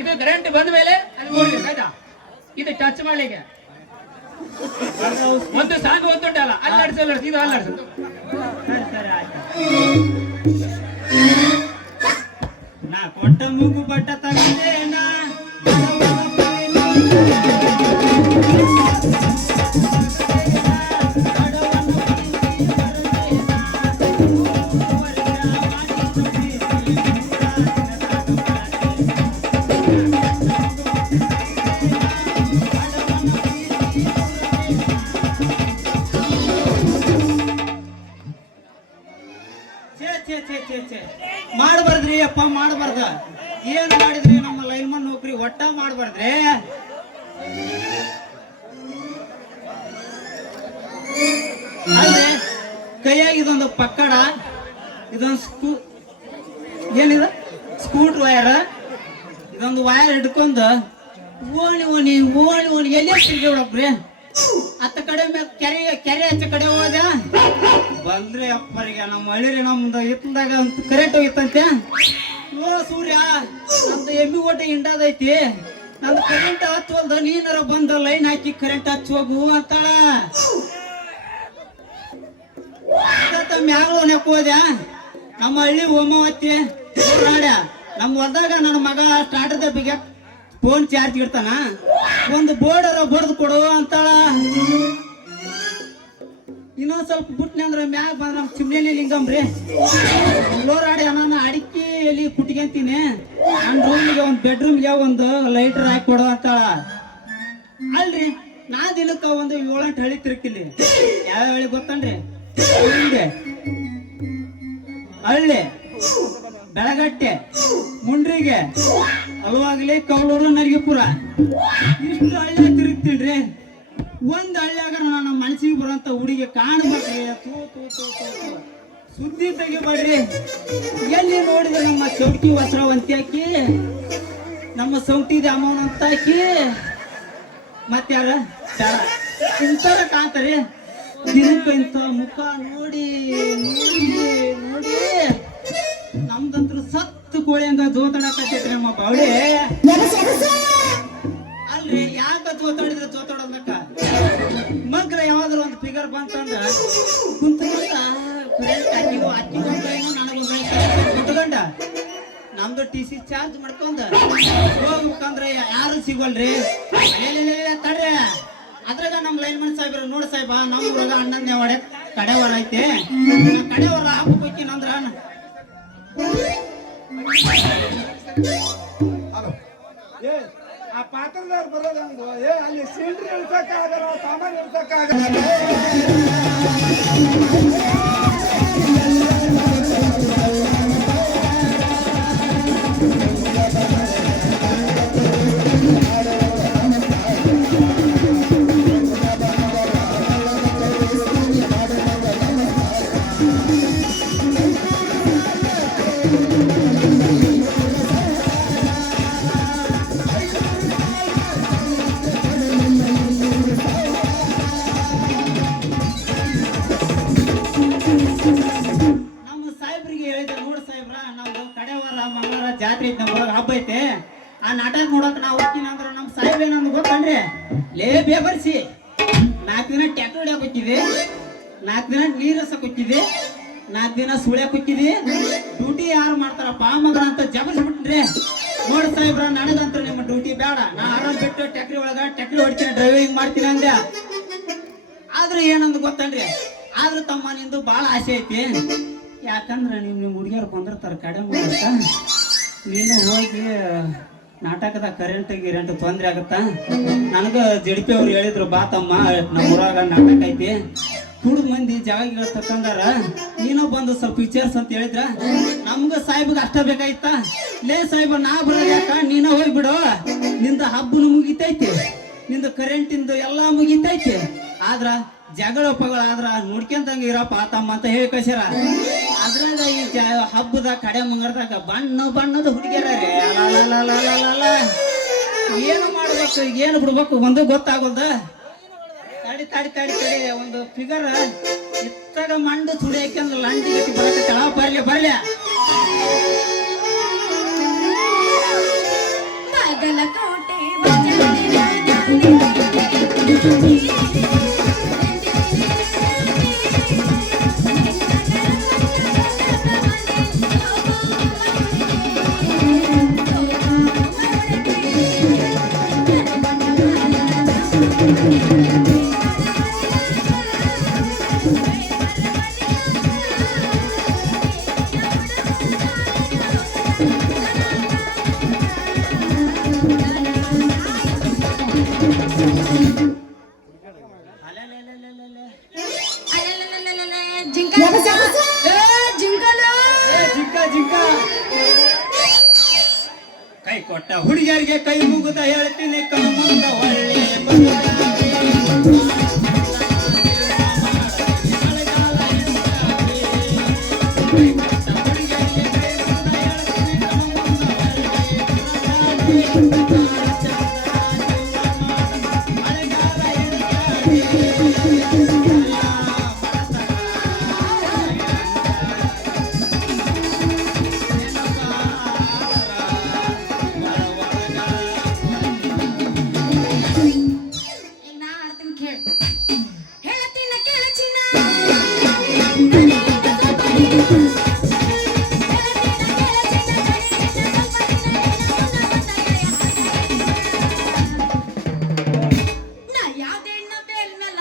ಇದು ಕರೆಂಟ್ ಬಂದ ಮೇಲೆ ಅದು ನೋಡ್ಬೇಕು ಆಯ್ತಾ. ಇದು ಟಚ್ ಮಾಡ್ಲಿಕ್ಕೆ ಒಂದು ಸಾಂಗ್ ಒಂದುಂಟಲ್ಲ, ಅಲ್ಲಾಡ್ಸಲ್ಲ ಇದು ಅಲ್ಲಾಡ್ಸು. ನಾ ಕೊಟ್ಟ ಮೂಗು ಬಟ್ಟ ತಗೊಂಡೇನ ಮಾಡಬಾರ್ದ್ರಿ ಅಪ್ಪ, ಮಾಡಬಾರ್ದ. ಏನ್ ಮಾಡಿದ್ರಿ ನಮ್ಮ ಲೈನ್ಮನ್ ನೌಕರಿ ಒಟ್ಟ ಮಾಡಬಾರ್ದ್ರಿ. ಅಲ್ರಿ ಕೈಯಾಗ ಇದೊಂದು ಪಕ್ಕಡ, ಇದೊಂದು ಏನಿದ ಸ್ಕೂಟ್ ವೈರ್, ಇದೊಂದು ವೈರ್ ಹಿಡ್ಕೊಂಡು ಓಣಿ ಓಣಿ ಓಣಿ ಓಣಿ ಎಲ್ಲಿ ತಿರ್ಗಿಬಿಡಪ್ರಿ. ಅತ್ತ ಕಡೆ ಕೆರೆ ಹಚ್ಚ ಕಡೆ ಹೋದ ಬಂದ್ರಿ ಅಪ್ಪರಿಗೆ ನಮ್ಮ ಹಳ್ಳಿರಿ ನಮ್ದು ಇತ್ತದಾಗ ಕರೆಂಟ್ ಹೋಗಿತ್ತಂತೆ. ಓ ಸೂರ್ಯ, ನಮ್ದು ಎಮ್ಮಿ ಓಟ ಹಿಂಡದೈತಿ, ನಂದು ಕರೆಂಟ್ ಹಚ್ಚುವಲ್ದ ನೀನಾರ ಬಂದ ಲೈನ್ ಹಾಕಿ ಕರೆಂಟ್ ಹಚ್ಚೋಗು ಅಂತಾಳ. ಮ್ಯಾಗ ಹೋದ್ಯಾ ನಮ್ಮ ಹಳ್ಳಿ ಹೋಮವತ್ತಿ ಹೋರಾಡ್ಯ ನಮ್ಮ ಹೊಲ್ದಾಗ ನನ್ನ ಮಗ ಸ್ಟಾರ್ಟರ್ದ ಬಿಗ ಫೋನ್ ಚಾರ್ಜ್ ಇಡ್ತಾನ, ಒಂದು ಬೋರ್ಡರ ಬಡ್ದು ಕೊಡು ಅಂತಾಳ. ಇನ್ನೊಂದ್ ಸ್ವಲ್ಪ ಬಿಟ್ನೆ ಅಂದ್ರೆ ಮ್ಯಾಗ ಬಂದ ನಮ್ಮ ಚಿಮ್ನೆಲಿ ಲಿಂಗಮ್ರಿ ಲೋರಾಡಿ ನಾನು ಅಡಿಕೆ ಎಲ್ಲಿ ಕುಟ್ಕೊಂತೀನಿ, ನನ್ನ ರೂಮಿಗೆ ಒಂದು ಬೆಡ್ರೂಮ್ಗೆ ಒಂದು ಲೈಟರ್ ಹಾಕಿ ಕೊಡು ಅಂತಾಳ. ಅಲ್ರಿ ನಾ ದಿನಕ್ಕ ಒಂದು 7-8 ಹಳ್ಳಿ ತಿರುಕಿಲ್ಲಿ. ಯಾವ ಹಳ್ಳಿ ಗೊತ್ತನ್ರಿ? ಹಳ್ಳಿ, ಬೆಳಗಟ್ಟೆ, ಮುಂಡ್ರಿಗೆ, ಅಲವಾಗ್ಲಿ, ಕೌಲೂರು, ನರಗೀಪುರ ಇಷ್ಟು ಹಳ್ಳಿ ತಿರುಗ್ತೀನ್ರಿ. ಒಂದ್ ಹಳ್ಳಿಯಾಗ ನನ್ನ ಮನಸ್ಸಿಗೆ ಬರೋಂತ ಹುಡುಗಿ ಕಾಣ್ಬೇಕ್ರಿ. ಸುದ್ದಿ ತೆಗಿಬೇಡ್ರಿ. ಎಲ್ಲಿ ನೋಡಿದ್ರೆ ನಮ್ಮ ಚೌಕಿ ವಸ್ತ್ರವಂತಿ ಹಾಕಿ, ನಮ್ಮ ಸೌಟಿದ ಅಮೌನ್ ಅಂತ ಹಾಕಿ, ಮತ್ತಾರ ಇಂಥರ ಕಾಣ್ತಾರೆ. ದಿನಕ್ಕ ಇಂಥ ಮುಖ ನೋಡಿ ನೋಡಿ ನೋಡಿ ನಮ್ದಂತ್ರ ಸತ್ತು ಕೋಳಿ ಹಂಗ ಜೋತಾಡಕತ್ತೈತ್ರಿ ನಮ್ಮ ಬಾವಳಿ. ಅಲ್ರಿ ಯಾಕ ಜೋತಾಡಿದ್ರೆ ಜೋತಾಡೋದಕ್ಕ ಮಗ್ರ ಯಾವ್ದಾರ ಒಂದು ಫಿಗರ್ ಬಂತಂದ್ರ ಕುಂತ್ಕೊಂಡ ಕುತ್ಕೊಂಡ ನಮ್ದು TC ಚಾರ್ಜ್ ಮಾಡ್ಕೊಂಡ ಹೋಗ್ಬೇಕಂದ್ರೆ ಯಾರು ಸಿಗೋಲ್ರಿ. ತಡ್ರಿ, ಅದ್ರಾಗ ನಮ್ ಲೈನ್ ಮನ್ ಸಾಹೇಬ್ರ ನೋಡ್ ಸಾಹೇಬ ನಮ್ ಊರಾಗ ಅಣ್ಣನ್ನೇ ಒಡೆ ಕಡೆವರ ಐತೆ, ಕಡೆವರ ಹಾಕ್ಬೇಕಿನಂದ್ರ ಆ ಪಾತ್ರದವ್ರು ಬರೋದಂಗು ಅಲ್ಲಿ ಸಿಲಿಂಡ್ರಿ ಇಳ್ಸಕ್ಕಾಗಲ್ಲ, ಸಾಮಾನು ಇಳ್ಸಕ್ಕಾಗಲ್ಲ. ಜಾತ್ರೆ ಐತಿ ನಮ್ಮ ಹಬ್ಬ ಐತೆ, ಆ ನಾಟಕ ನೋಡಕ್ ನಾವು ಹೋಗ್ತೀನಿ ಅಂದ್ರೆ ನಮ್ಮ ಸಾಹೇಬ್ ಏನಂದ್ ಗೊತ್ತನ್ರಿ? ಲೇ ಬೇಬರ್ಸಿ 4 ದಿನ ಟ್ಯಾಕ್ಟರ್ ಹೊಡ್ಯಾಕ ಹೋಗಿದ್ದೆ, 4 ದಿನ ನೀರ್ ಹಸಕ್ ಹೋಗಿದ್ದೆ, 4 ದಿನ ಸುಳ್ಯಾಕ ಹೋಗಿದ್ದಿ, ಡ್ಯೂಟಿ ಯಾರು ಮಾಡ್ತಾರಪ್ಪ ಮಗನ ಅಂತ ಜಬರ್ಸ್ಬಿಟ್ರಿ. ನೋಡ್ ಸಾಹೇಬ್ರ ನನಗಂತ ನಿಮ್ಮ ಡ್ಯೂಟಿ ಬೇಡ, ನಾ ಆರಾಮ್ ಬಿಟ್ಟು ಟ್ಯಾಕ್ರಿ ಒಳಗ ಟ್ಯಾಕ್ರಿ ಹೊಡಿತೀನಿ, ಡ್ರೈವಿಂಗ್ ಮಾಡ್ತೀನಿ ಅಂದೆ. ಆದ್ರೆ ಏನಂದ್ ಗೊತ್ತನ್ರಿ? ಆದ್ರೆ ತಮ್ಮ ನಿಂದು ಬಾಳ ಆಸೆ ಐತಿ, ಯಾಕಂದ್ರೆ ನಿಮ್ಮ ಹುಡುಗಿಯರು ಬಂದಿರ್ತಾರ ಕಡೆ ಮಾಡಕ, ನೀನು ಹೋಗಿ ನಾಟಕದ ಕರೆಂಟ್ ಗಿರೆಂಟ್ ತೊಂದ್ರೆ ಆಗತ್ತ. ನನಗ JDP ಅವ್ರು ಹೇಳಿದ್ರು, ಬಾ ತಮ್ಮ ನಮ್ಮ ಊರಾಗ ನಾಟಕ ಐತಿ, ಕುಡಿದ್ ಮಂದಿ ಜಾಗ ತಕೊಂಡಾರ, ನೀನು ಬಂದು ಸ್ವಲ್ಪ ವಿಚಾರ್ಸ್ ಅಂತ ಹೇಳಿದ್ರ. ನಮ್ಗ ಸಾಹೇಬ್ಗ ಅಷ್ಟ ಬೇಕಾಯ್ತ. ಲೇ ಸಾಹೇಬ ನಾ ಬರೋದ್ಯಾಕ, ನೀನ ಹೋಗ್ಬಿಡು, ನಿಂದ ಹಬ್ಬನು ಮುಗಿತೈತಿ, ನಿಂದ ಕರೆಂಟಿಂದು ಎಲ್ಲಾ ಮುಗಿತೈತಿ. ಆದ್ರ ಜಗಳ ಪಗಳ ಆದ್ರ ನೋಡ್ಕೊಂತಂಗ ಇರಪ್ಪ ತಮ್ಮ ಅಂತ ಹೇಳಿ ಕಳ್ಸ್ಯಾರ. ಅದ್ರಾಗ ಈ ಹಬ್ಬದ ಕಡೆ ಮುಂಗರ್ದಾಗ ಬಣ್ಣದ ಹುಡುಗಿಯರ ಏನು ಮಾಡ್ಬೇಕು ಏನು ಬಿಡ್ಬೇಕು ಒಂದು ಗೊತ್ತಾಗೋದ. ತಡಿ ತಡಿ ತಡಿ ತಡಿ ಒಂದು ಫಿಗರ್ ಇತ್ತಾಗ ಮಂಡು ಸುಡಿ ಹಾಕಂದ್ರೆ ಲಂಡಿ ಗಟ್ಟಿ ಬರಕತ್ತಳ. ಬರ್ಲಿ ಬರ್ಲಿ ಕೈ ಕೊಟ್ಟ ಹುಡುಗಿಯರಿಗೆ ಕೈ ಮುಗುದ ಹೇಳ್ತೀನಿ ಕಮ್ಮಂಗ ಒಳ್ಳೆ ಕೇಳ ಹೇಳತ್ತಿನ ಕೇಳ ಚಿನ್ನ ನಾ ಯಾವ್ದೇ ಬೇಲ್ನಲ್ಲ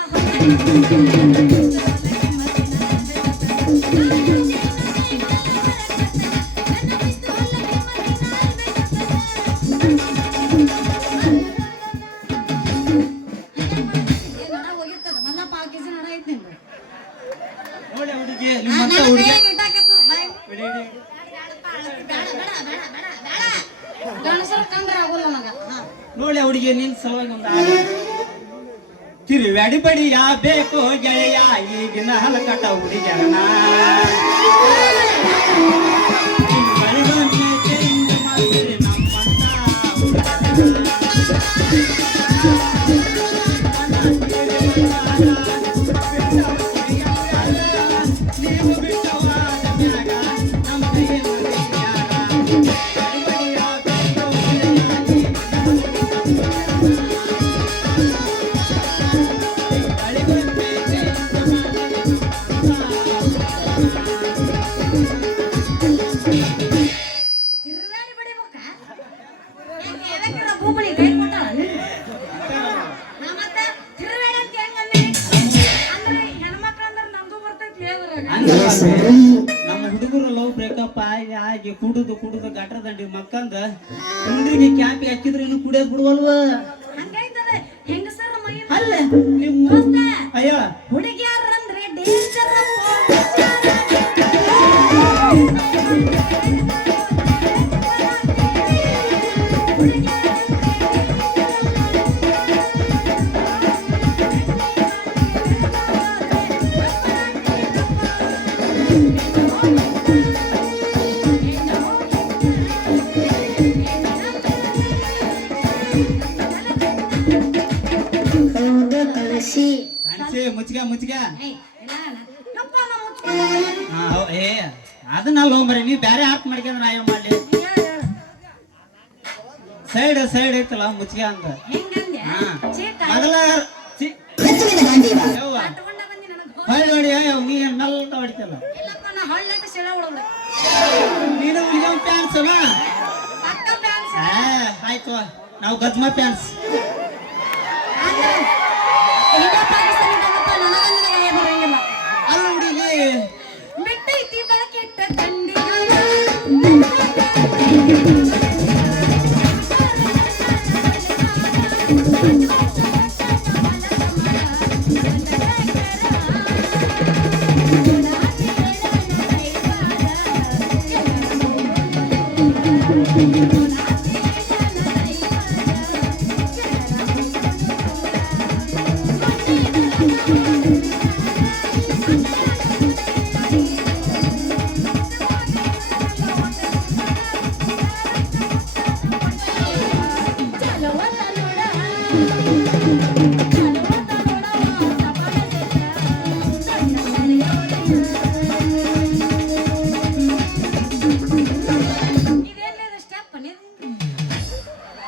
ಹೋಗಿರ್ತದ ಮಲ್ಲ 5 ಕೆಜಿ ನಡ ಐತಿ ನಿಂದು ನೋಡಿ ಹುಡುಗಿ ನಿಮ್ಮ ಅಂತ ಹುಡುಗಿ ಬಿಡಿ ಬಿಡಿ. ಗಣಸರ ಕಂದ್ರ ಆಗೋಲ್ಲ ನನಗ ನೋಡಿ ಹುಡುಗಿ ನಿನ್ ಸಲುವಾಗಿ ಒಂದು ತಿರುವ್ಯಾಡಿ ಬಡಿ ಯಾ ಬೇಕು ಗೆಳೆಯ ಈಗಿನ ಹಲಕಟ ಹುಡುಗ್ಯಾರನ ತಿರುಗಾಡಿ ಬಡಿಬೇಕ ಯಾಕೆ ಭೂಪಣಿ ಕೈ ಕೊಟ್ಟಾಳ ಮತ್ತೆ ತಿರುಗಾಡಿ ಅಂತ ಹೆಂಗ್ ಅಂದ್ರಿ ಅಂದ್ರೆ ಹೆಣ್ಮಕ್ಳು ಅಂದ್ರೆ ನಮ್ದು ಬರ್ತೈತಿ ಅದ್ರಾಗ ನಮ್ಮ ಹುಡುಗರು ಲವ್ ಬ್ರೇಕಪ್ ಆಗಿ ಕುಡುದು ಗಟ್ರ ದಂಡಿ ಮಕ್ಕಂದ ಹುಡುಗರಿಗೆ ಕ್ಯಾಂಪಿಗೆ ಹಾಕಿದ್ರೆ ಇನ್ನು ಕುಡಿಯೋದ್ ಬಿಡುವಲ್ವ ಹಂಗೈತದ ಹೆಂಗಸರ ಮೈ ಅಲ್ಲ ನಿಮ್ಮ ಅಯ್ಯ ಹುಡುಗಿಯಾರಂದ್ರೆ ಡೇಂಜರ್ ಮುಚ್ಚಿಗೆ ಯಪ್ಪ ಏ ಅದನ್ನಲ್ಲ ಹೋಗ್ಬರಿ ನೀವ್ ಬೇರೆ ಆರ್ಟ್ ಮಾಡ್ಕೊಂಡ್ರೆ ನಾ ಏನ್ ಮಾಡ್ಲಿ ಸೈಡ್ ಐತಲ್ಲ ಮುಚ್ಚಿಗೆ ಅಂತ ಹೆಂಗಂದ್ಯ ಹಾ ಚೀಟ ಮೊದಲ ತಗೊಂಡ ಬಂದಿ ನನಗೆ ಹೊಳ್ಳಿ ನೋಡಿ ನೀ ನಲ್ಲ ಹೊಡಿತಲ್ಲ ಇಲ್ಲಪ್ಪ ನಾ ಹಳ್ಳಕ್ಕೆ ಸೆಳ ಹೊಡೋದು ನೀನು ಪ್ಯಾನ್ಸ್ ಅಲ್ಲ ಪಕ್ಕ ಫ್ಯಾನ್ಸ್ ಆಯ್ತು ನಾವು ಗಜ್ಮಾ ಪ್ಯಾನ್ಸ್ ಅಲ್ಲ ಹುಡುಗಿ ಬಿಟ್ಟೈತಿ ಬಳಕೆಟ್ಟ ತಂಡಿ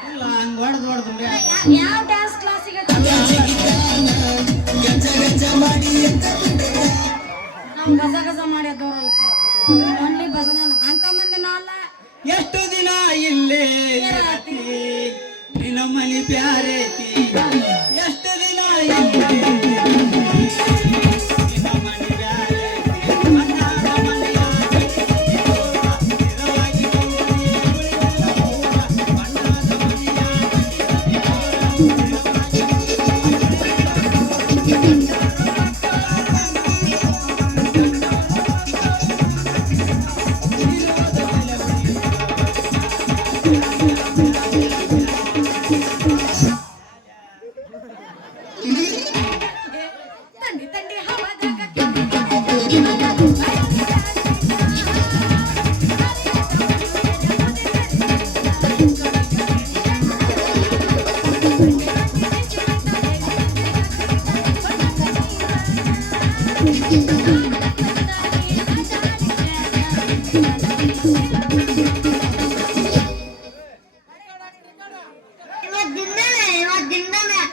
ಇಲ್ಲ ಹಂಗ ಹೊಡೆದು ಯಾವ ಡ್ಯಾನ್ಸ್ ಕ್ಲಾಸಿಗೆ ನಾವು ಗಜ ಮಾಡಿ ಓನ್ಲಿ ಭಜನ ಅಂತ ಮಂದಿ ನಾಲ್ಲ ಎಷ್ಟು ದಿನ ಇಲ್ಲೇ ಇರತಿ ನಿನ್ನ ಮನಿ ಪ್ಯಾರೇತಿ ಎಷ್ಟು ದಿನ ಇಲ್ಲೇ ಇರತಿ, ನಿನ್ನ ಮನಿ ಪ್ಯಾರೇತಿ. ಅಣ್ಣಾರ ಮನೆಯ ಸ್ಥಿರವಾಗಿ ಅಣ್ಣಾರ ತಂಡಿ ತಂಡಿ ಹವಾದಾಗ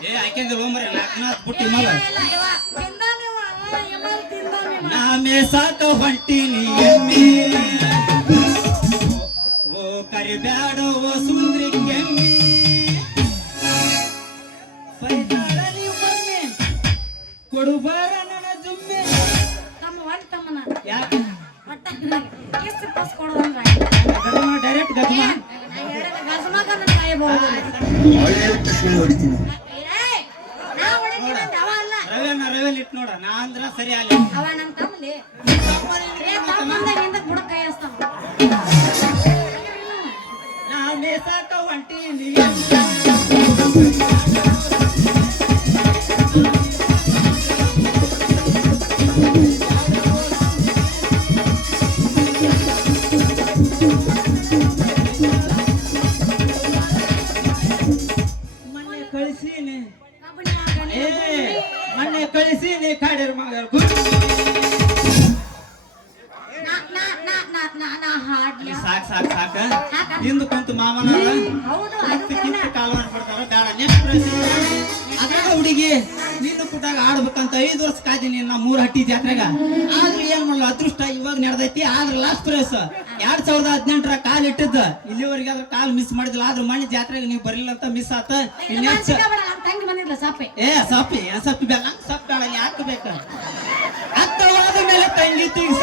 ಏ ಆಕೆಂದ್ರೆ ಹೋಮರೆ ನಾಲ್ಕು ನಾತ್ ಬುಟ್ಟಿ ಮಲ ನಾ ಮೇಸಾಕ ಹೊಂಟೀನಿ ಎಮ್ಮಿ ಓ ಕರಿಬ್ಯಾಡ ಓ ಸುಂದ್ರಿ ಕೆಮ್ಮಿ ಬೈದಾಳ ನೀವೊಮ್ಮೆ ಕೊಡುಬಾರ ನನ್ನ ಜುಮ್ಮೆ ಯಾಕೆ ಗಜಮ ಡೈರೆಕ್ಟ್ ಗಜಮ ರವೆಲ್ ಇಟ್ ನೋಡ ನಾ ಅಂದ್ರ ಸರಿ ಆಗಲಿ ನಾ ಮೇಸಾಕ ಹೊಂಟೀನಿ ಮೊನ್ನೆ ಕಳಿಸೀನಿ ಕಾಡಿರ ಮಗ ಸಾಕ್ ಸಾಕ್ ಸಾಕ ಹಿಂದ್ ಕುಂತು ಮಾಮನ ಕಾಲ್ ಮಾಡ್ಬಿಡ್ತಾರ ಬೇಡ ನೆಕ್ಸ್ಟ್ ಅದ್ರಾಗ ಹುಡುಗಿ ನಿನ್ನ ಕುಟ್ಟಾಗ ಆಡ್ಬೇಕಂತ 5 ವರ್ಷ ಕಾದಿನಿ ನಾ 3 ಹಟ್ಟಿ ಜಾತ್ರೆಗ ಆದ್ರೆ ಏನ್ ಮಾಡಲ್ಲ ಅದೃಷ್ಟ ಇವಾಗ ನಡೆದೈತಿ ಆದ್ರೆ ಲಾಸ್ಟ್ ರೇಸ್ 2018 ಕಾಲ್ ಇಟ್ಟಿದ್ದ ಇಲ್ಲಿವರೆಗೆ ಅದ್ರ ಕಾಲ್ ಮಿಸ್ ಮಾಡಿದಿಲ್ಲ ಆದ್ರೆ ಮನೆ ಜಾತ್ರೆಗೆ ನೀವು ಬರಲಿಲ್ಲ ಅಂತ ಮಿಸ್ ಆತ ಏ ಸಪ್ಪಿ ಸಪ್ಪಿ ಬೇಡ ಸಪ್ ಬೇಡ ಯಾಕೆ ಬೇಕ ಅರ್ಥವಾದ ಮೇಲೆ ತಂಗಿ ತೀರ್ಸ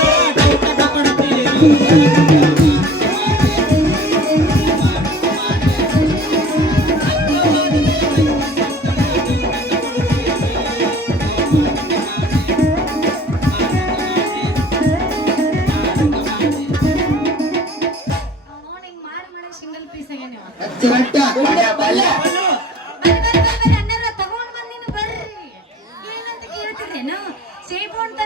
ಸೇಬು ಅಂತ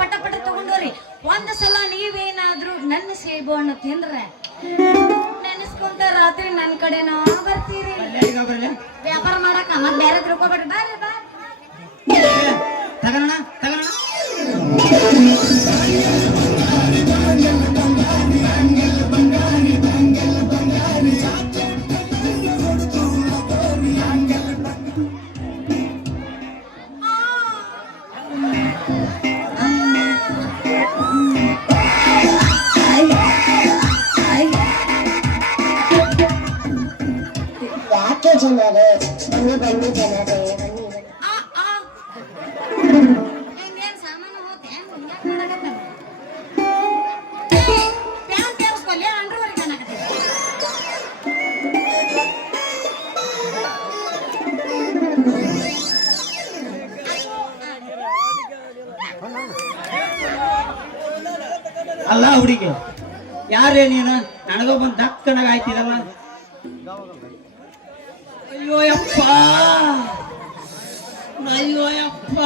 ಪಟ ಪಟ ತಗೊಂಡೋರಿ ಒಂದ್ ಸಲ ನೀವೇನಾದ್ರೂ ನನ್ನ ಸೇಬು ಹಣ್ಣು ತಿಂದ್ರೆ ನೆನೆಸ್ಕೊಂತ ರಾತ್ರಿ ನನ್ ಕಡೆ ಬರ್ತೀರಿ ವ್ಯಾಪಾರ ಮಾಡಕ ಮತ್ ಬೇರೆ ತಿಳ್ಕೊಬೇಡ್ರಿ ಬರ್ರಿ ಬಾ ತಗೋಣ ತಗೋಣ ಯಾಕೆ ಜನರೇ ಬನ್ನಿ ಬನ್ನಿ ಜನರೇ ಬನ್ನಿ ಇನ್ನೇನ್ ಸಾಮಾನು ಹೋತೆ ಯಾಕೆ ಮಾಡಕತ್ತ ಪ್ಯಾಂಟ್ ತೇರಿಸ್ಕೊಲ್ಲಿ ಅಂಡ್ರವರೆಗೆ ಅನ್ನಕತ್ತ ಅಲ್ಲ ಹುಡುಗಿ ಯಾರೇ ನೀನು ನನಗ ಬಂದ್ ದಕ್ಕನಾಗ ಆಯ್ತಿದಲ್ಲ ಅಯ್ಯೋ ಯಪ್ಪ ಅಯ್ಯೋ ಯಪ್ಪ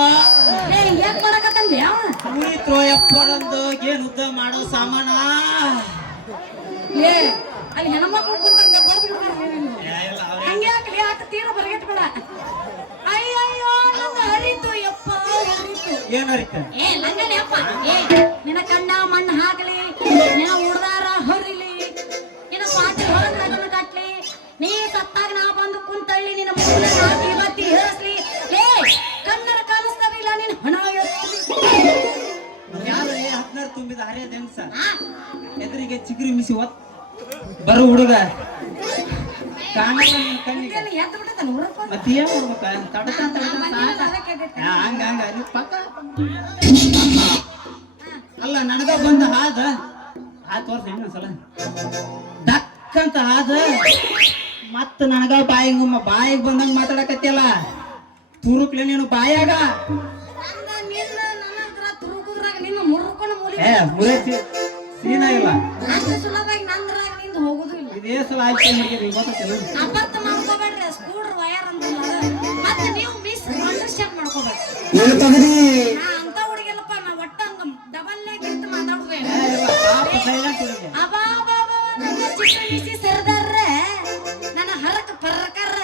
ಯಾಕೆ ಮಾಡಕತ್ತಂದ್ರಿ ಅವ ಉಳಿತ್ರೋ ಯಪ್ಪ ನಂದು ಏನ್ ಉದ್ದ ಮಾಡೋ ಸಾಮಾನ ಏ ಅಲ್ಲಿ ಹೆಣ್ಮಕ್ಳು ಕುಂತ ಹಂಗೆ ಹಾಕ್ಲಿ ಯಾಕೆ ತೀರ ಬರಗೆಟ್ಬೇಡ ಅಯ್ಯಯ್ಯೋ ನನ್ನ ಹರಿತು ಯಪ್ಪ ಹರಿತು ಏನರಿತ ಏ ಲಂಗನೇ ಅಪ್ಪ ಏ ನಿನ್ನ ಕಣ್ಣ ಮಣ್ಣು ಹಾಕಲಿ ನಿನ್ನ ಉಡ್ದಾರ ಹೊರಿಲಿ ನಿನ್ನ ಸ್ವಾತಿ ಹೊರಗೆ ನಗನ ಕಟ್ಲಿ ನೀ ಸತ್ತಾಗ ನಾ ಬಂದು ಕುಂತಳ್ಳಿ ನಿನ್ನ ಮೂಲ ನಾಟಿ ಬತ್ತಿ ಹೇರಿಸ್ಲಿ ಏ ಕಣ್ಣರ ಕಾಣಿಸ್ತವಿಲ್ಲ ನಿನ್ನ ಹಣ ಯಾರು 16 ತುಂಬಿದ ಹರಿಯ ದೆಂಗ್ಸ ಎದುರಿಗೆ ಚಿಗುರಿ ಮಿಸಿ ಒತ್ ಬರೋ ಹುಡುಗ ಕಾಣಲ್ಲ ನಿನ್ ಕಣ್ಣಿಗೆ ಎದ್ದು ಬಿಟ್ಟದ ನೋಡಪ್ಪ ಮತ್ತೆ ಏನ್ ಮಾಡ್ಬೇಕ ತಡಕ ಹಂಗ ಹಂಗ ನೀವು ಪಕ್ಕ ಅಲ್ಲ ನನಗ ಬಂದ ಹಾದ ತೋರ್ಸ ಇನ್ನೊಂದ್ಸಲ ದಕ್ಕಂತ ಹಾದ ಮತ್ತ ನನಗ ಬಾಯಿಗೆ ಬಂದಂಗ ಮಾತಾಡಕತ್ತಿಯಲ್ಲ ತುರುಕ್ಲೆ ನೀನು ಬಾಯಾಗ ಏ ಮುರೇಸಿ ಸೀನಾ ಇಲ್ಲ ಅಷ್ಟು ಸುಲಭವಾಗಿ ನಂದ್ರಾಗ ನಿಂದ ಹೋಗುದು ಇಲ್ಲ ಇದೇ ಸಲ ಆಯ್ತು ಮಾಡಿದ್ರಿ ಗೊತ್ತಿಲ್ಲ ಅಪರ್ಥ ಮಾಡ್ಕೋಬೇಡ್ರಿ ಸ್ಕೂಡ್ರ್ ವಯರ್ ಅಂತ ಮತ್ತೆ ನೀವು ಮಿಸ್ ಅಂಡರ್ಸ್ಟ್ಯಾಂಡ್ ಮಾಡ್ಕೋಬೇಡ್ರಿ ನಾ ಅಂತ ಹುಡುಗಿಲ್ಲಪ್ಪ ನಾ ಒಟ್ಟ ಹಂಗ ಡಬಲ್ ಗಿಂತ ಮಾತಾಡುವೆ ಸೈಲೆಂಟ್ ಹುಡುಗಿ ಅಬಾ ನನ್ನ ಚಿಕ್ಕ ಮಿಸಿ ಸರ್ದಾರ್ರೆ ನನ್ನ ಹರಕ ಪರ್ಕರ್ರ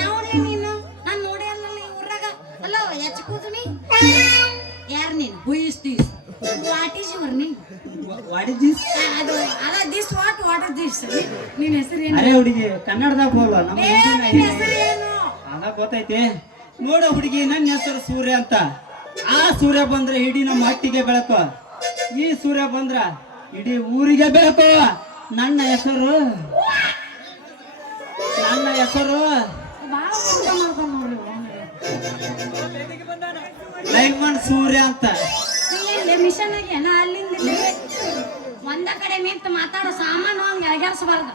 ಯಾವನೇ ನೀನು ನಾನು ನೋಡಿ ಅಲ್ಲ ಊರಾಗ ಅಲ್ಲ ಎಚ್ಕೂದ್ನಿ ಯಾರು ನೀನು who is this what is your name what is this ಅದು ಅಲ್ಲ ದಿಸ್ ವಾಟ್ ಇಸ್ ದಿಸ್ ನಿನ್ನ ಹೆಸರು ಏನು ಅರೆ ಹುಡುಗಿ ಕನ್ನಡದಾಗ ಬೋಲ ನಮ್ಮ ನಿನ್ನ ಹೆಸರು ಏನು ಅದ ಗೊತ್ತೈತಿ. ನೋಡ ಹುಡುಗಿ, ನನ್ನ ಹೆಸರು ಸೂರ್ಯ ಅಂತ. ಆ ಸೂರ್ಯ ಬಂದ್ರೆ ಇಡೀ ನಮ್ಮ ಹಟ್ಟಿಗೆ ಬೆಳಕು, ಈ ಸೂರ್ಯ ಬಂದ್ರ ಇಡೀ ಊರಿಗೆ ಬೆಳಕು. ನನ್ನ ಹೆಸರು ಲೈನ್ಮನ್ ಸೂರ್ಯ ಅಂತ. ಮಿಷನ್ ಆಗ್ಯಾನ ಅಲ್ಲಿಂದ ಒಂದ ಕಡೆ ನಿಂತು ಮಾತಾಡೋ ಸಾಮಾನು ಹಂಗ ಅಳಗಾಡ್ಸಬಾರ್ದು.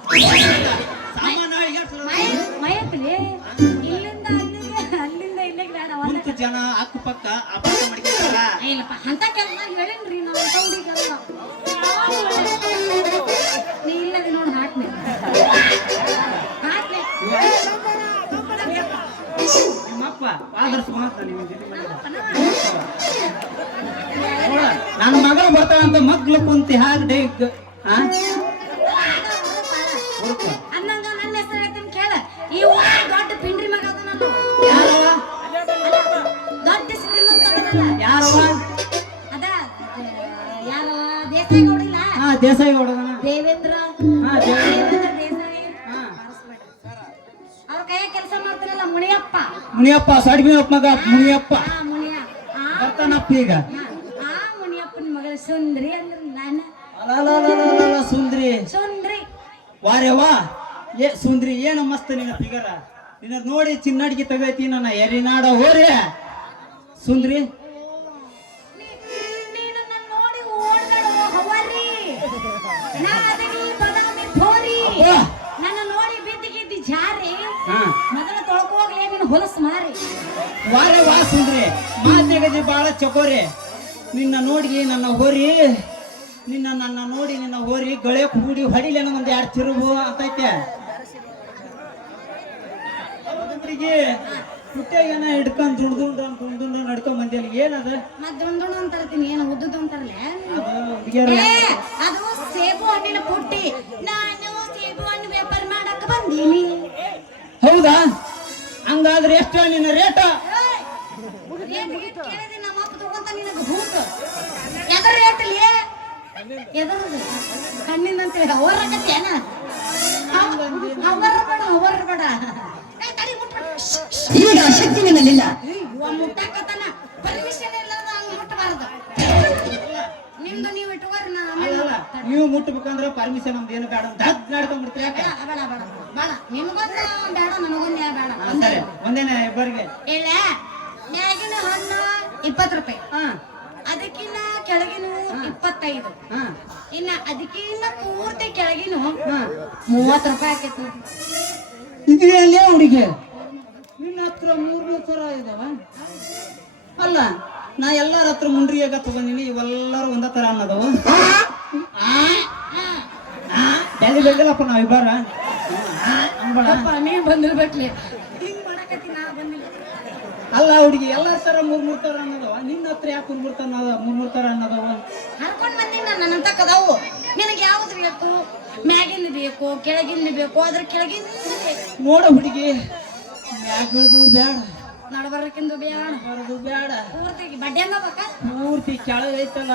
ಮಯತ್ಲಿ ಇಲ್ಲಿಂದ ಅಲ್ಲಿಂದ ಇಲ್ಲಿಗೆ ಬೇಡ. ಕುಂತು ಜನ ಅಕ್ಕಪಕ್ಕ ಅಪಾಯ ಮಾಡ್ಕೊಂತಾರ. ಇಲ್ಲಪ್ಪ ಅಂತ ಕೆಲಸ ಹೇಳಿನ್ರಿ ನಾವು ಹುಡುಗಿಗೆಲ್ಲ. ನೀ ಇಲ್ಲದೆ ನೋಡಿ ಹಾಕ್ನೆ ನಿಮ್ಮಪ್ಪ ಆದರ್ಶ ಮಾತ್ರ ನನ್ನ ಮಗಳು ಬರ್ತಾಳಂತ ಮಗ್ಳು ಕುಂತಿ ಹಾಗೆ ಅನ್ನಂಗ ನನ್ನ ಹೆಸರು ಹೇಳ್ತೀನಿ ಕೇಳ. ಈ ಊರ ದೊಡ್ಡ ಪಿಂಡ್ರಿ ಮಗ ಅದನಲ್ಲ, ದೊಡ್ಡ ಶ್ರೀಮಂತ ಅದನಲ್ಲ, ಯಾರವ ಅದ ಯಾರವ ದೇಸಾಯಿ ಗೌಡಿಲ್ಲ, ದೇಸಾಯಿ ಗೌಡ, ದೇವೇಂದ್ರ ದೇಸಾಯಿ. ಅವ್ರ ಕೈಯಾಗ ಕೆಲಸ ಮಾಡ್ತಾರಲ್ಲ ಮುನಿಯಪ್ಪ ಸಡ್ಮಿಯಪ್ಪ ಮಗ ಮುನಿಯಪ್ಪ ಮುನಿಯ ಬರ್ತಾನಪ್ಪ ಈಗ. ಮುನಿಯಪ್ಪನ ಮಗಳ ಸುಂದ್ರಿ ಅಂದ್ರೆ ನಾನು ಸುಂದ್ರಿ ಸುಂದ್ರಿ ವಾರ್ಯವಾ ಏ ಸುಂದ್ರಿ ಏನು ಮಸ್ತ್ ನಿನ್ನ ಫಿಗರ. ನಿನ್ನ ನೋಡಿ ಚಿನ್ನಡಿಗೆ ತೆಗೈತಿ ನನ್ನ ಎರಿನಾಡ ಹೋರಿ ಸುಂದ್ರಿ. ನೀನು ನನ್ನ ನೋಡಿ ಓಡ್ಬೇಡ ಹವರಿ, ನಾ ಅದನಿ ಬದಾಮಿ ಥೋರಿ. ನನ್ನ ನೋಡಿ ಬಿದ್ದಿಗಿದ್ದಿ ಜಾರಿ, ಮೊದಲ ತೊಳ್ಕೋಗ್ಲೇ ನೀನು ಹೊಲಸು ಮಾರಿ. ವಾರ್ಯವಾ ಸುಂದ್ರಿ ಮಾತೆಗದಿ ಬಾಳ ಚಕೋರಿ. ನಿನ್ನ ನೋಡಿ ನನ್ನ ಹೋರಿ, ನನ್ನ ನೋಡಿ ನಿನ್ನ ಹೋರಿ ಗಳೆ ಕೂಡಿ ಹೊಡಿಲೇನ ಒಂದ್ 2 ತಿರುಗು ಅಂತೈತೆ. ಹುಡುಗಿ ಹುಟ್ಟೆಗೇನ ಹಿಡ್ಕೊಂಡ್ ದುಡ್ದು ನಡ್ಕೊಂಡ್ ಬಂದಿಲ್ಲ. ಏನದ ಮತ್ ದುಂಡು ಅಂತಾರತೀನಿ, ಏನು ಉದ್ದುದು ಅಂತಾರಲ್ಲ ಹುಡುಗಿಯರು? ಅದು ಸೇಬು ಹಣ್ಣಿನ ಪುಟ್ಟಿ. ನಾನು ಸೇಬು ಹಣ್ಣು ವ್ಯಾಪಾರ ಮಾಡಕ್ ಬಂದೀನಿ. ಹೌದಾ? ಹಂಗಾದ್ರೆ ಎಷ್ಟು ನಿನ್ನ ರೇಟ? ಕೇಳಿದಿ ನಮ್ಮ ಅಪ್ಪ ತಗೊಂತ ನಿನಗೆ ಹೂಟ್ ಎದ್ರ ರೇಟಲ್ಲಿ ಎದರದು ಹಣ್ಣಿನ ಅಂತ ಹೇಳಿ ಅವರ ಕತ್ತೇನ ಅವರ ಬೇಡ ಈಗ ಶಕ್ತಿ ನಿನ್ನಲ್ಲಿಲ್ಲ. ಮುಟ್ಟಕತನ ಪರ್ಮಿಷನ್ ಇಲ್ಲ ಹಂಗ ಮುಟ್ಟಬಾರದು. ನಿಮ್ದು ನೀವು ಇಟ್ಟುವರಿ ನಾ ನೀವು ಮುಟ್ಟಬೇಕಂದ್ರೆ ಪರ್ಮಿಷನ್ ನಮ್ದು ಏನು ಬೇಡ. ನಡ್ಕೊಂಡ್ಬಿಡ್ತೀರಿ ಯಾಕೆ? ಬೇಡ ಬೇಡ ಬೇಡ ನಿಮ್ಗೊಂದು ಬೇಡ ನನಗೊಂದು ಬೇಡ. ಸರಿ ಒಂದೇನೆ ಇಬ್ಬರಿಗೆ ಇಲ್ಲ. ಮ್ಯಾಗಿನ ಹಣ್ಣು 20 ರೂಪಾಯಿ, ಅದಕ್ಕಿನ್ನ ಕೆಳಗಿನ 25, ಇನ್ನ ಅದಕ್ಕಿನ್ನ ಪೂರ್ತಿ ಕೆಳಗಿನ 30 ರೂಪಾಯಿ ಆಕೈತಿ. ಇದೆಯಲ್ಲೇ ಹುಡುಗಿ ನಿನ್ನ ಹತ್ರ 300 ಸಾವಿರ ಇದಾವ ಅಲ್ಲ? ನಾ ಎಲ್ಲಾರ ಹತ್ರ ಮುಂಡ್ರಿಯಾಗ ತಗೊಂಡಿನಿ, ಇವೆಲ್ಲರೂ ಒಂದ ತರ ಅನ್ನೋದವು. ಎಲ್ಲಿ ಬಂದಿಲ್ಲಪ್ಪ ನಾವಿಬ್ಬರ ನೀ ಬಂದಿರ್ಬೇಕ್ಲಿ. ಹಿಂಗ್ ಮಾಡಕತ್ತಿ ನಾ ಬಂದಿಲ್ಲ. ಅಲ್ಲ ಹುಡುಗಿ ಎಲ್ಲಾರ ತರ 300 ತರ ಅನ್ನೋದವ, ನಿನ್ನ ಹತ್ರ ಯಾಕೆ 300 ತರ ಅನ್ನೋದವ? ಹರ್ಕೊಂಡ್ ಬಂದಿನ ನನ್ನಂತ ಕದಾವು. ನಿನಗೆ ಯಾವ್ದು ಬೇಕು? ಮ್ಯಾಗಿಂದ ಬೇಕು, ಕೆಳಗಿಂದ ಬೇಕು, ಅದ್ರ ಕೆಳಗಿಂದ ನೋಡ ಹುಡುಗಿ, ಮ್ಯಾಗದು ಬೇಡ, ನಡಬರಕ್ಕಿಂದು ಬೇಡ, ಬರದು ಬೇಡ, ಪೂರ್ತಿ ಬಡ್ಡೆಂಗ ಬೇಕ, ಪೂರ್ತಿ ಕೆಳಗೈತಲ್ಲ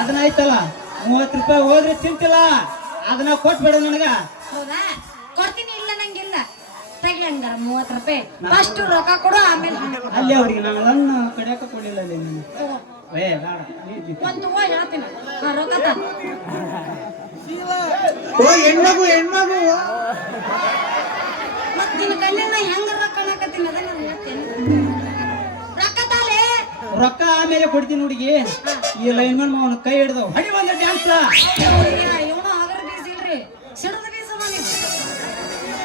ಅದನ್ನ ಐತಲ್ಲ 30 ರೂಪಾಯಿ ಹೋದ್ರೆ ಚಿಂತಿಲ್ಲ, ಅದನ್ನ ಕೊಟ್ಬೇಡ ನನಗ. ಹೌದಾ? ಕೊಡ್ತೀನಿ, ಇಲ್ಲ ನಂಗಿಲ್ಲ. ತಗಿ ಹಂಗಾರ 30 ರೂಪಾಯಿ ಫಸ್ಟ್ ರೊಕ್ಕ ಕೊಡು, ಆಮೇಲೆ ಅಲ್ಲೇ ಹುಡುಗಿ ನಾನು ನನ್ನ ಕಡಿಯಾಕ ಕೊಡ್ಲಿಲ್ಲ ಅಲ್ಲಿ ನೀನು. ಏ ಬೇಡ ಒಂದು ಹೇಳ್ತೀನಿ ರೊಕ್ಕ ತ. ಹೆಣ್ಮಗು ಮತ್ ನಿನ್ನ ಕಣ್ಣಿನ ಹೆಂಗ ರೊಕ್ಕ ಅನ್ನಕತ್ತೀನಿ ಅದನ್ನ ಹೇಳ್ತೇನೆ. ರೊಕ್ಕ ತಾಲೆ ರೊಕ್ಕ ಆಮೇಲೆ ಕೊಡ್ತೀನಿ ಹುಡುಗಿ. ಈ ಲೈನ್ಮನ್ ಅವನ ಕೈ ಹಿಡ್ದವ್ ಹಡಿ ಬಂದ ಡ್ಯಾನ್ಸ್. ಇವನು ಆಗರ ಬೀಸ್ ಇಲ್ರಿ, ಸಿಡದ ಬೀಸ್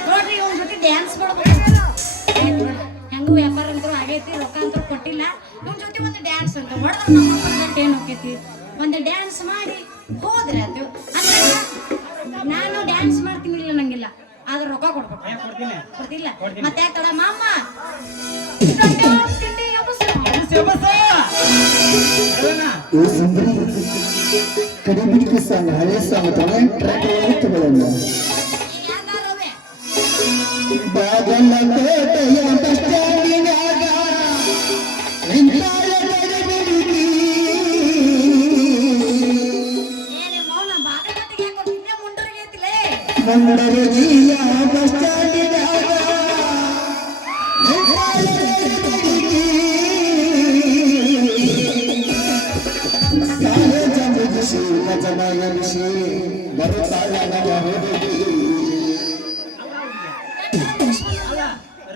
ನೋಡ್ರಿ. ಇವನ್ ಜೊತೆ ಡ್ಯಾನ್ಸ್ ಮಾಡ್ಬೇಕು. ಹೆಂಗು ವ್ಯಾಪಾರ ಅಂತೂ ಆಗೈತಿ, ರೊಕ್ಕ ಅಂತೂ ಕೊಟ್ಟಿಲ್ಲ. ಇವನ್ ಜೊತೆ ಒಂದು ಡ್ಯಾನ್ಸ್ ಅಂತ ಹೊಡೆದ್ರೆ ನಮ್ಮ ಪರ್ಸೆಂಟ್ ಏನು ಹೋಗೈತಿ. ಒಂದು ಡ್ಯಾನ್ಸ್ ಮಾಡಿ ಹೋದ್ರೆ ಅದು ಅಂದ್ರೆ ನಾನು ಡ್ಯಾನ್ಸ್ ಮಾಡ್ತೀನಿ, ಇಲ್ಲ ನಂಗಿಲ್ಲ, ಆದ್ರೆ ರೊಕ್ಕ ಕೊಡ್ಬೇಕು. ಕೊಡ್ತಿಲ್ಲ ಮತ್ತೆ ಯಾಕಲ್ಲ ಮಾಮ ಕಡಿಬಿಡಿಕೆ ಸಾಂಗ್ ಹಳೆ ಸಾಂಗ್ ತಗೊಳ್ಳೋಣ. ಯಾಕಾರವೆ ಬಾಗಲಕೋಟೆಯ ಬಸ್ ಸ್ಟ್ಯಾಂಡಿನಾಗ ನಿಂತಾಳ ಕಡಿಬಿಡಿಕೆ. ಏನೇ ಮೌನ ಬಾಗಲಕೋಟೆಗೆ ಯಾಕೆ ಮುಂಡರಿಗೆ ಐತಿಲೇ ಮುಂಡರಗಿಯ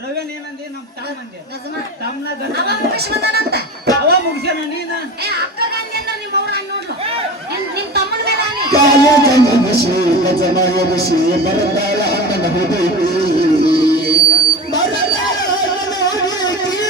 ರವೇನ್ ಏನಂದಿ ನಮ್ಮ ತಮ್ಮ ಅಂದೆ ನಜಮ ತಮ್ಮನ ಅವ ಮುಗಿಸಿ ಬಂದಾನಂತ ಅವ ಮುಗಿಸ್ಯಾನ ನೀನ ಏ ಅಕ್ಕಗ ಅಂದ್ರ ನಿಮ್ಮ ಅವ್ರ ನೋಡ್ಲು ನಿಮ್ ತಮ್ಮನ ಮೇಲೆ ಆನಿ ಕಾಲೇಜ ಮುಗಿಸಿ ಗಜನ ಎನಿಸಿ ಬರದಾಳ ಹಣ್ಣನ ಹುಡುಗಿ ಬರದಾಳ ಹಣ್ಣನ ಹುಡುಗಿ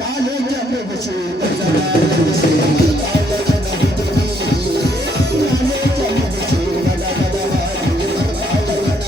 ಕಾಲೇಜ ಮುಗಿಸಿ ಗಜನ ಎನಿಸಿ ಬರದಾಳ ಹಣ್ಣನ ಹುಡುಗಿ ಕಾಲೇಜ ಮುಗಿಸಿ ಗಡಗಡವಾಗಿ ಬರದಾಳ ಹಣ್ಣನ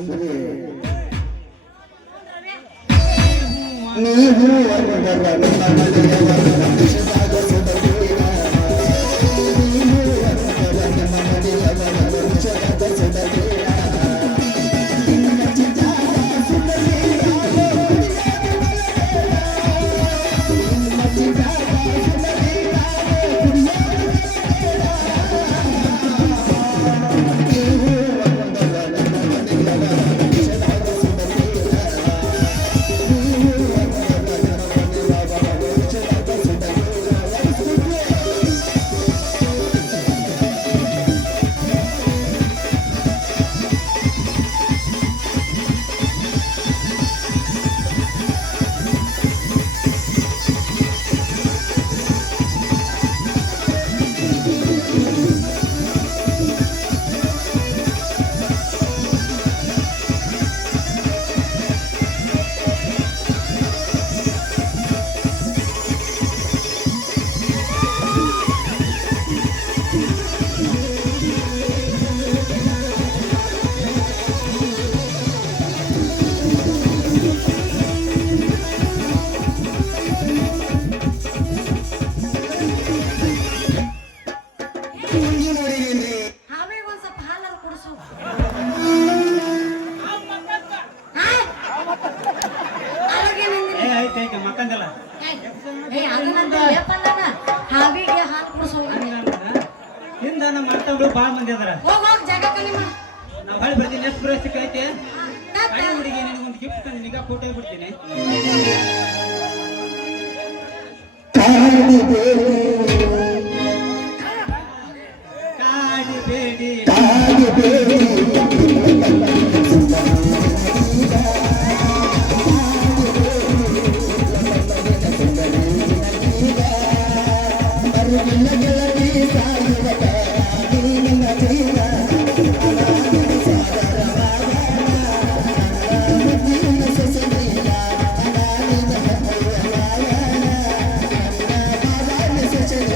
ಹುಡುಗಿ ನೀವು ವರದರ ಮನೆಯ ವರದಿಸಿದಾಗ ಸುಡತೀರ ನೀವು ವರದರ ಮನೆಯ ವರದಿಸಿದಾಗ ಸುಡತೀರ ನಿಮ್ಮ ಚಿತ್ತಾಗ ಸುಡತೀರ ನಿಮ್ಮ ಚಿತ್ತಾಗ ಸುಡತೀರ ನೀವು ವರದರ ಮನೆಯ ವರದಿಸಿದಾಗ ಸುಡತೀರ ಹಾವಿಗೆ ಒಂದ್ ಸ್ವಲ್ಪ ಹಾಲಲ್ಲಿ ಕುಡಿಸು ಏ ಐತೆ ಐತೆ ಮಕ್ಕಂದಲ್ಲ ಅದನ್ನಂತ ಲೇಪಲ್ಲನ ಹಾವಿಗೆ ಹಾಲು ಕುಡಿಸು ಹಿಂದ ನಮ್ಮ ಮಾಡ್ತಾವ್ರು ಭಾಳ ಮಂದಿ ಅದಾರ ಹೋಗ್ ಹೋಗ್ ಜಾಗ ಖಾಲಿ ಮಾಡು ನಾವು ಹೊಳಿ ಬರ್ತೀನಿ ಎಷ್ಟು ಪ್ರವೇಶಕ್ಕೆ ಐತೆ ಕಡೆ ಹುಡುಗಿ ನಿನಗೊಂದು ಗಿಫ್ಟ್ ತಂದು ನಿಗ ಫೋಟೋ ಬಿಡ್ತೀನಿ ಕಾಡಿಬೇಡಿ Thank you.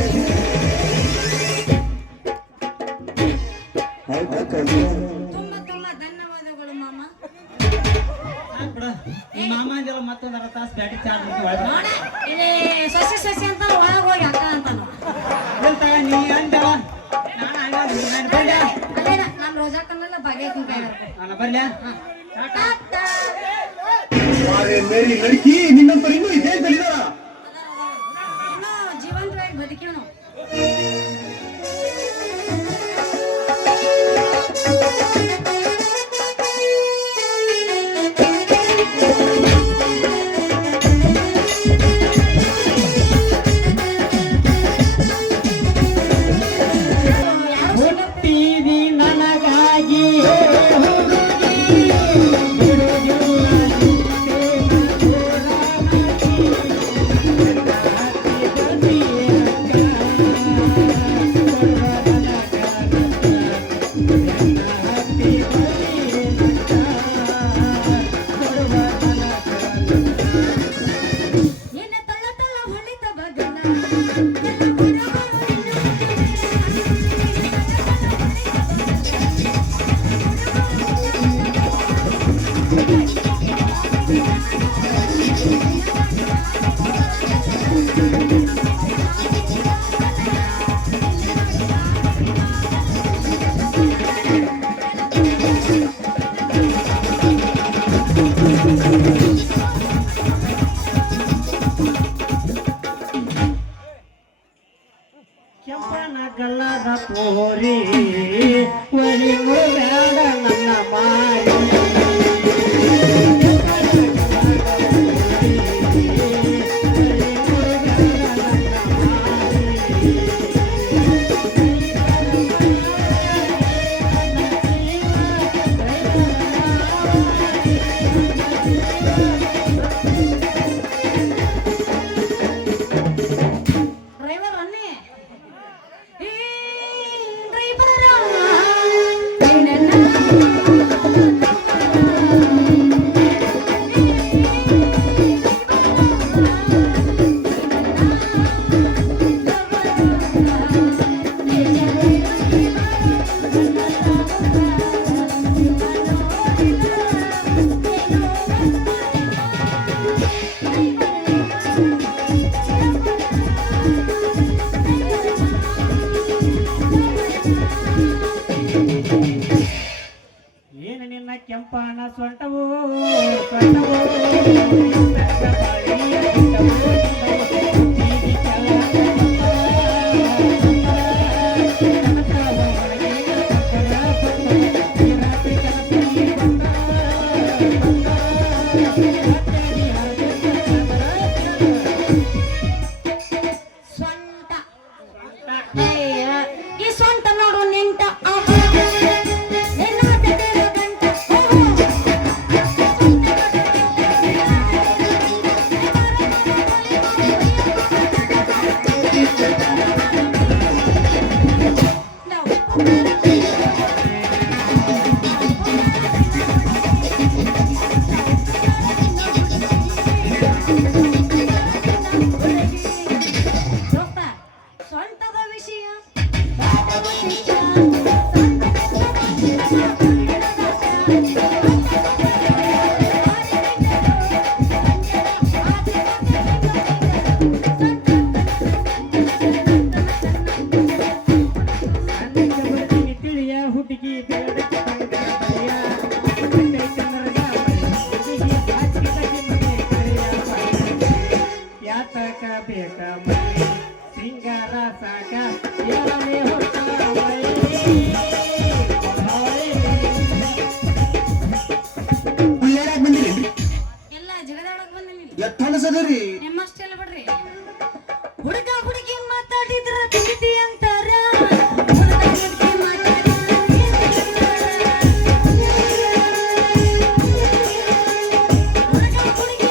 ನಾನು ಬರ್ಲ್ಯಾ ಅರೆ ಮೇರಿ ಲಡ್ಕಿ ನಿನ್ನಂತರು ಇನ್ನೂ ಈ ದೇಶದಲ್ಲಿ ಇದಾರ? ಜೀವಂತವಾಗಿ ಬದುಕಿವ್ ನಾವು. ಹುಟ್ಟಿದಿ ನನಗಾಗಿ ಏನ ತಳ ತಳ ಹೊಳಿತ ಬಗನ ಕೆಂಪನ ಗಲ್ಲದ ಪೋರಿ ಒಲಿ ಬೇಡ ನನ್ನ ಮಾರಿ ಡ್ರೈವರ್ ಅನ್ನೇ ಡ್ರೈವರ ಏನು ನಿನ್ನ ಕೆಂಪನ ಸೊಂಟವು ಸೊಂಟವು ಸ್ವಂತ ಈ ಸ್ವಂತ ನೋಡು ನಿಂತ ಸ್ವಂತದ ವಿಷಯ ತಿಳಿಯ ಹುಡುಗಿ ಯಾತಕ ಬೇಕ ಸಿಂಗಾರ ಸಾಕ ಎರಡನೇ ಹೊತ್ತ ಯಾರಾಗ ಬಂದಿರಿ? ಎಲ್ಲ ಜಗದಾಡಕ್ ಬಂದಿನಿ ಎತ್ತ ಅನಸದ್ರಿ? ನಿಮ್ಮಷ್ಟೆಲ್ಲ ಬಿಡ್ರಿ ಹುಡುಗ ಹುಡುಗಿ ಮಾತಾಡಿದ್ರ ಪ್ರೀತಿ ಅಂತಾರ ಹುಡುಗ ಹುಡುಗಿ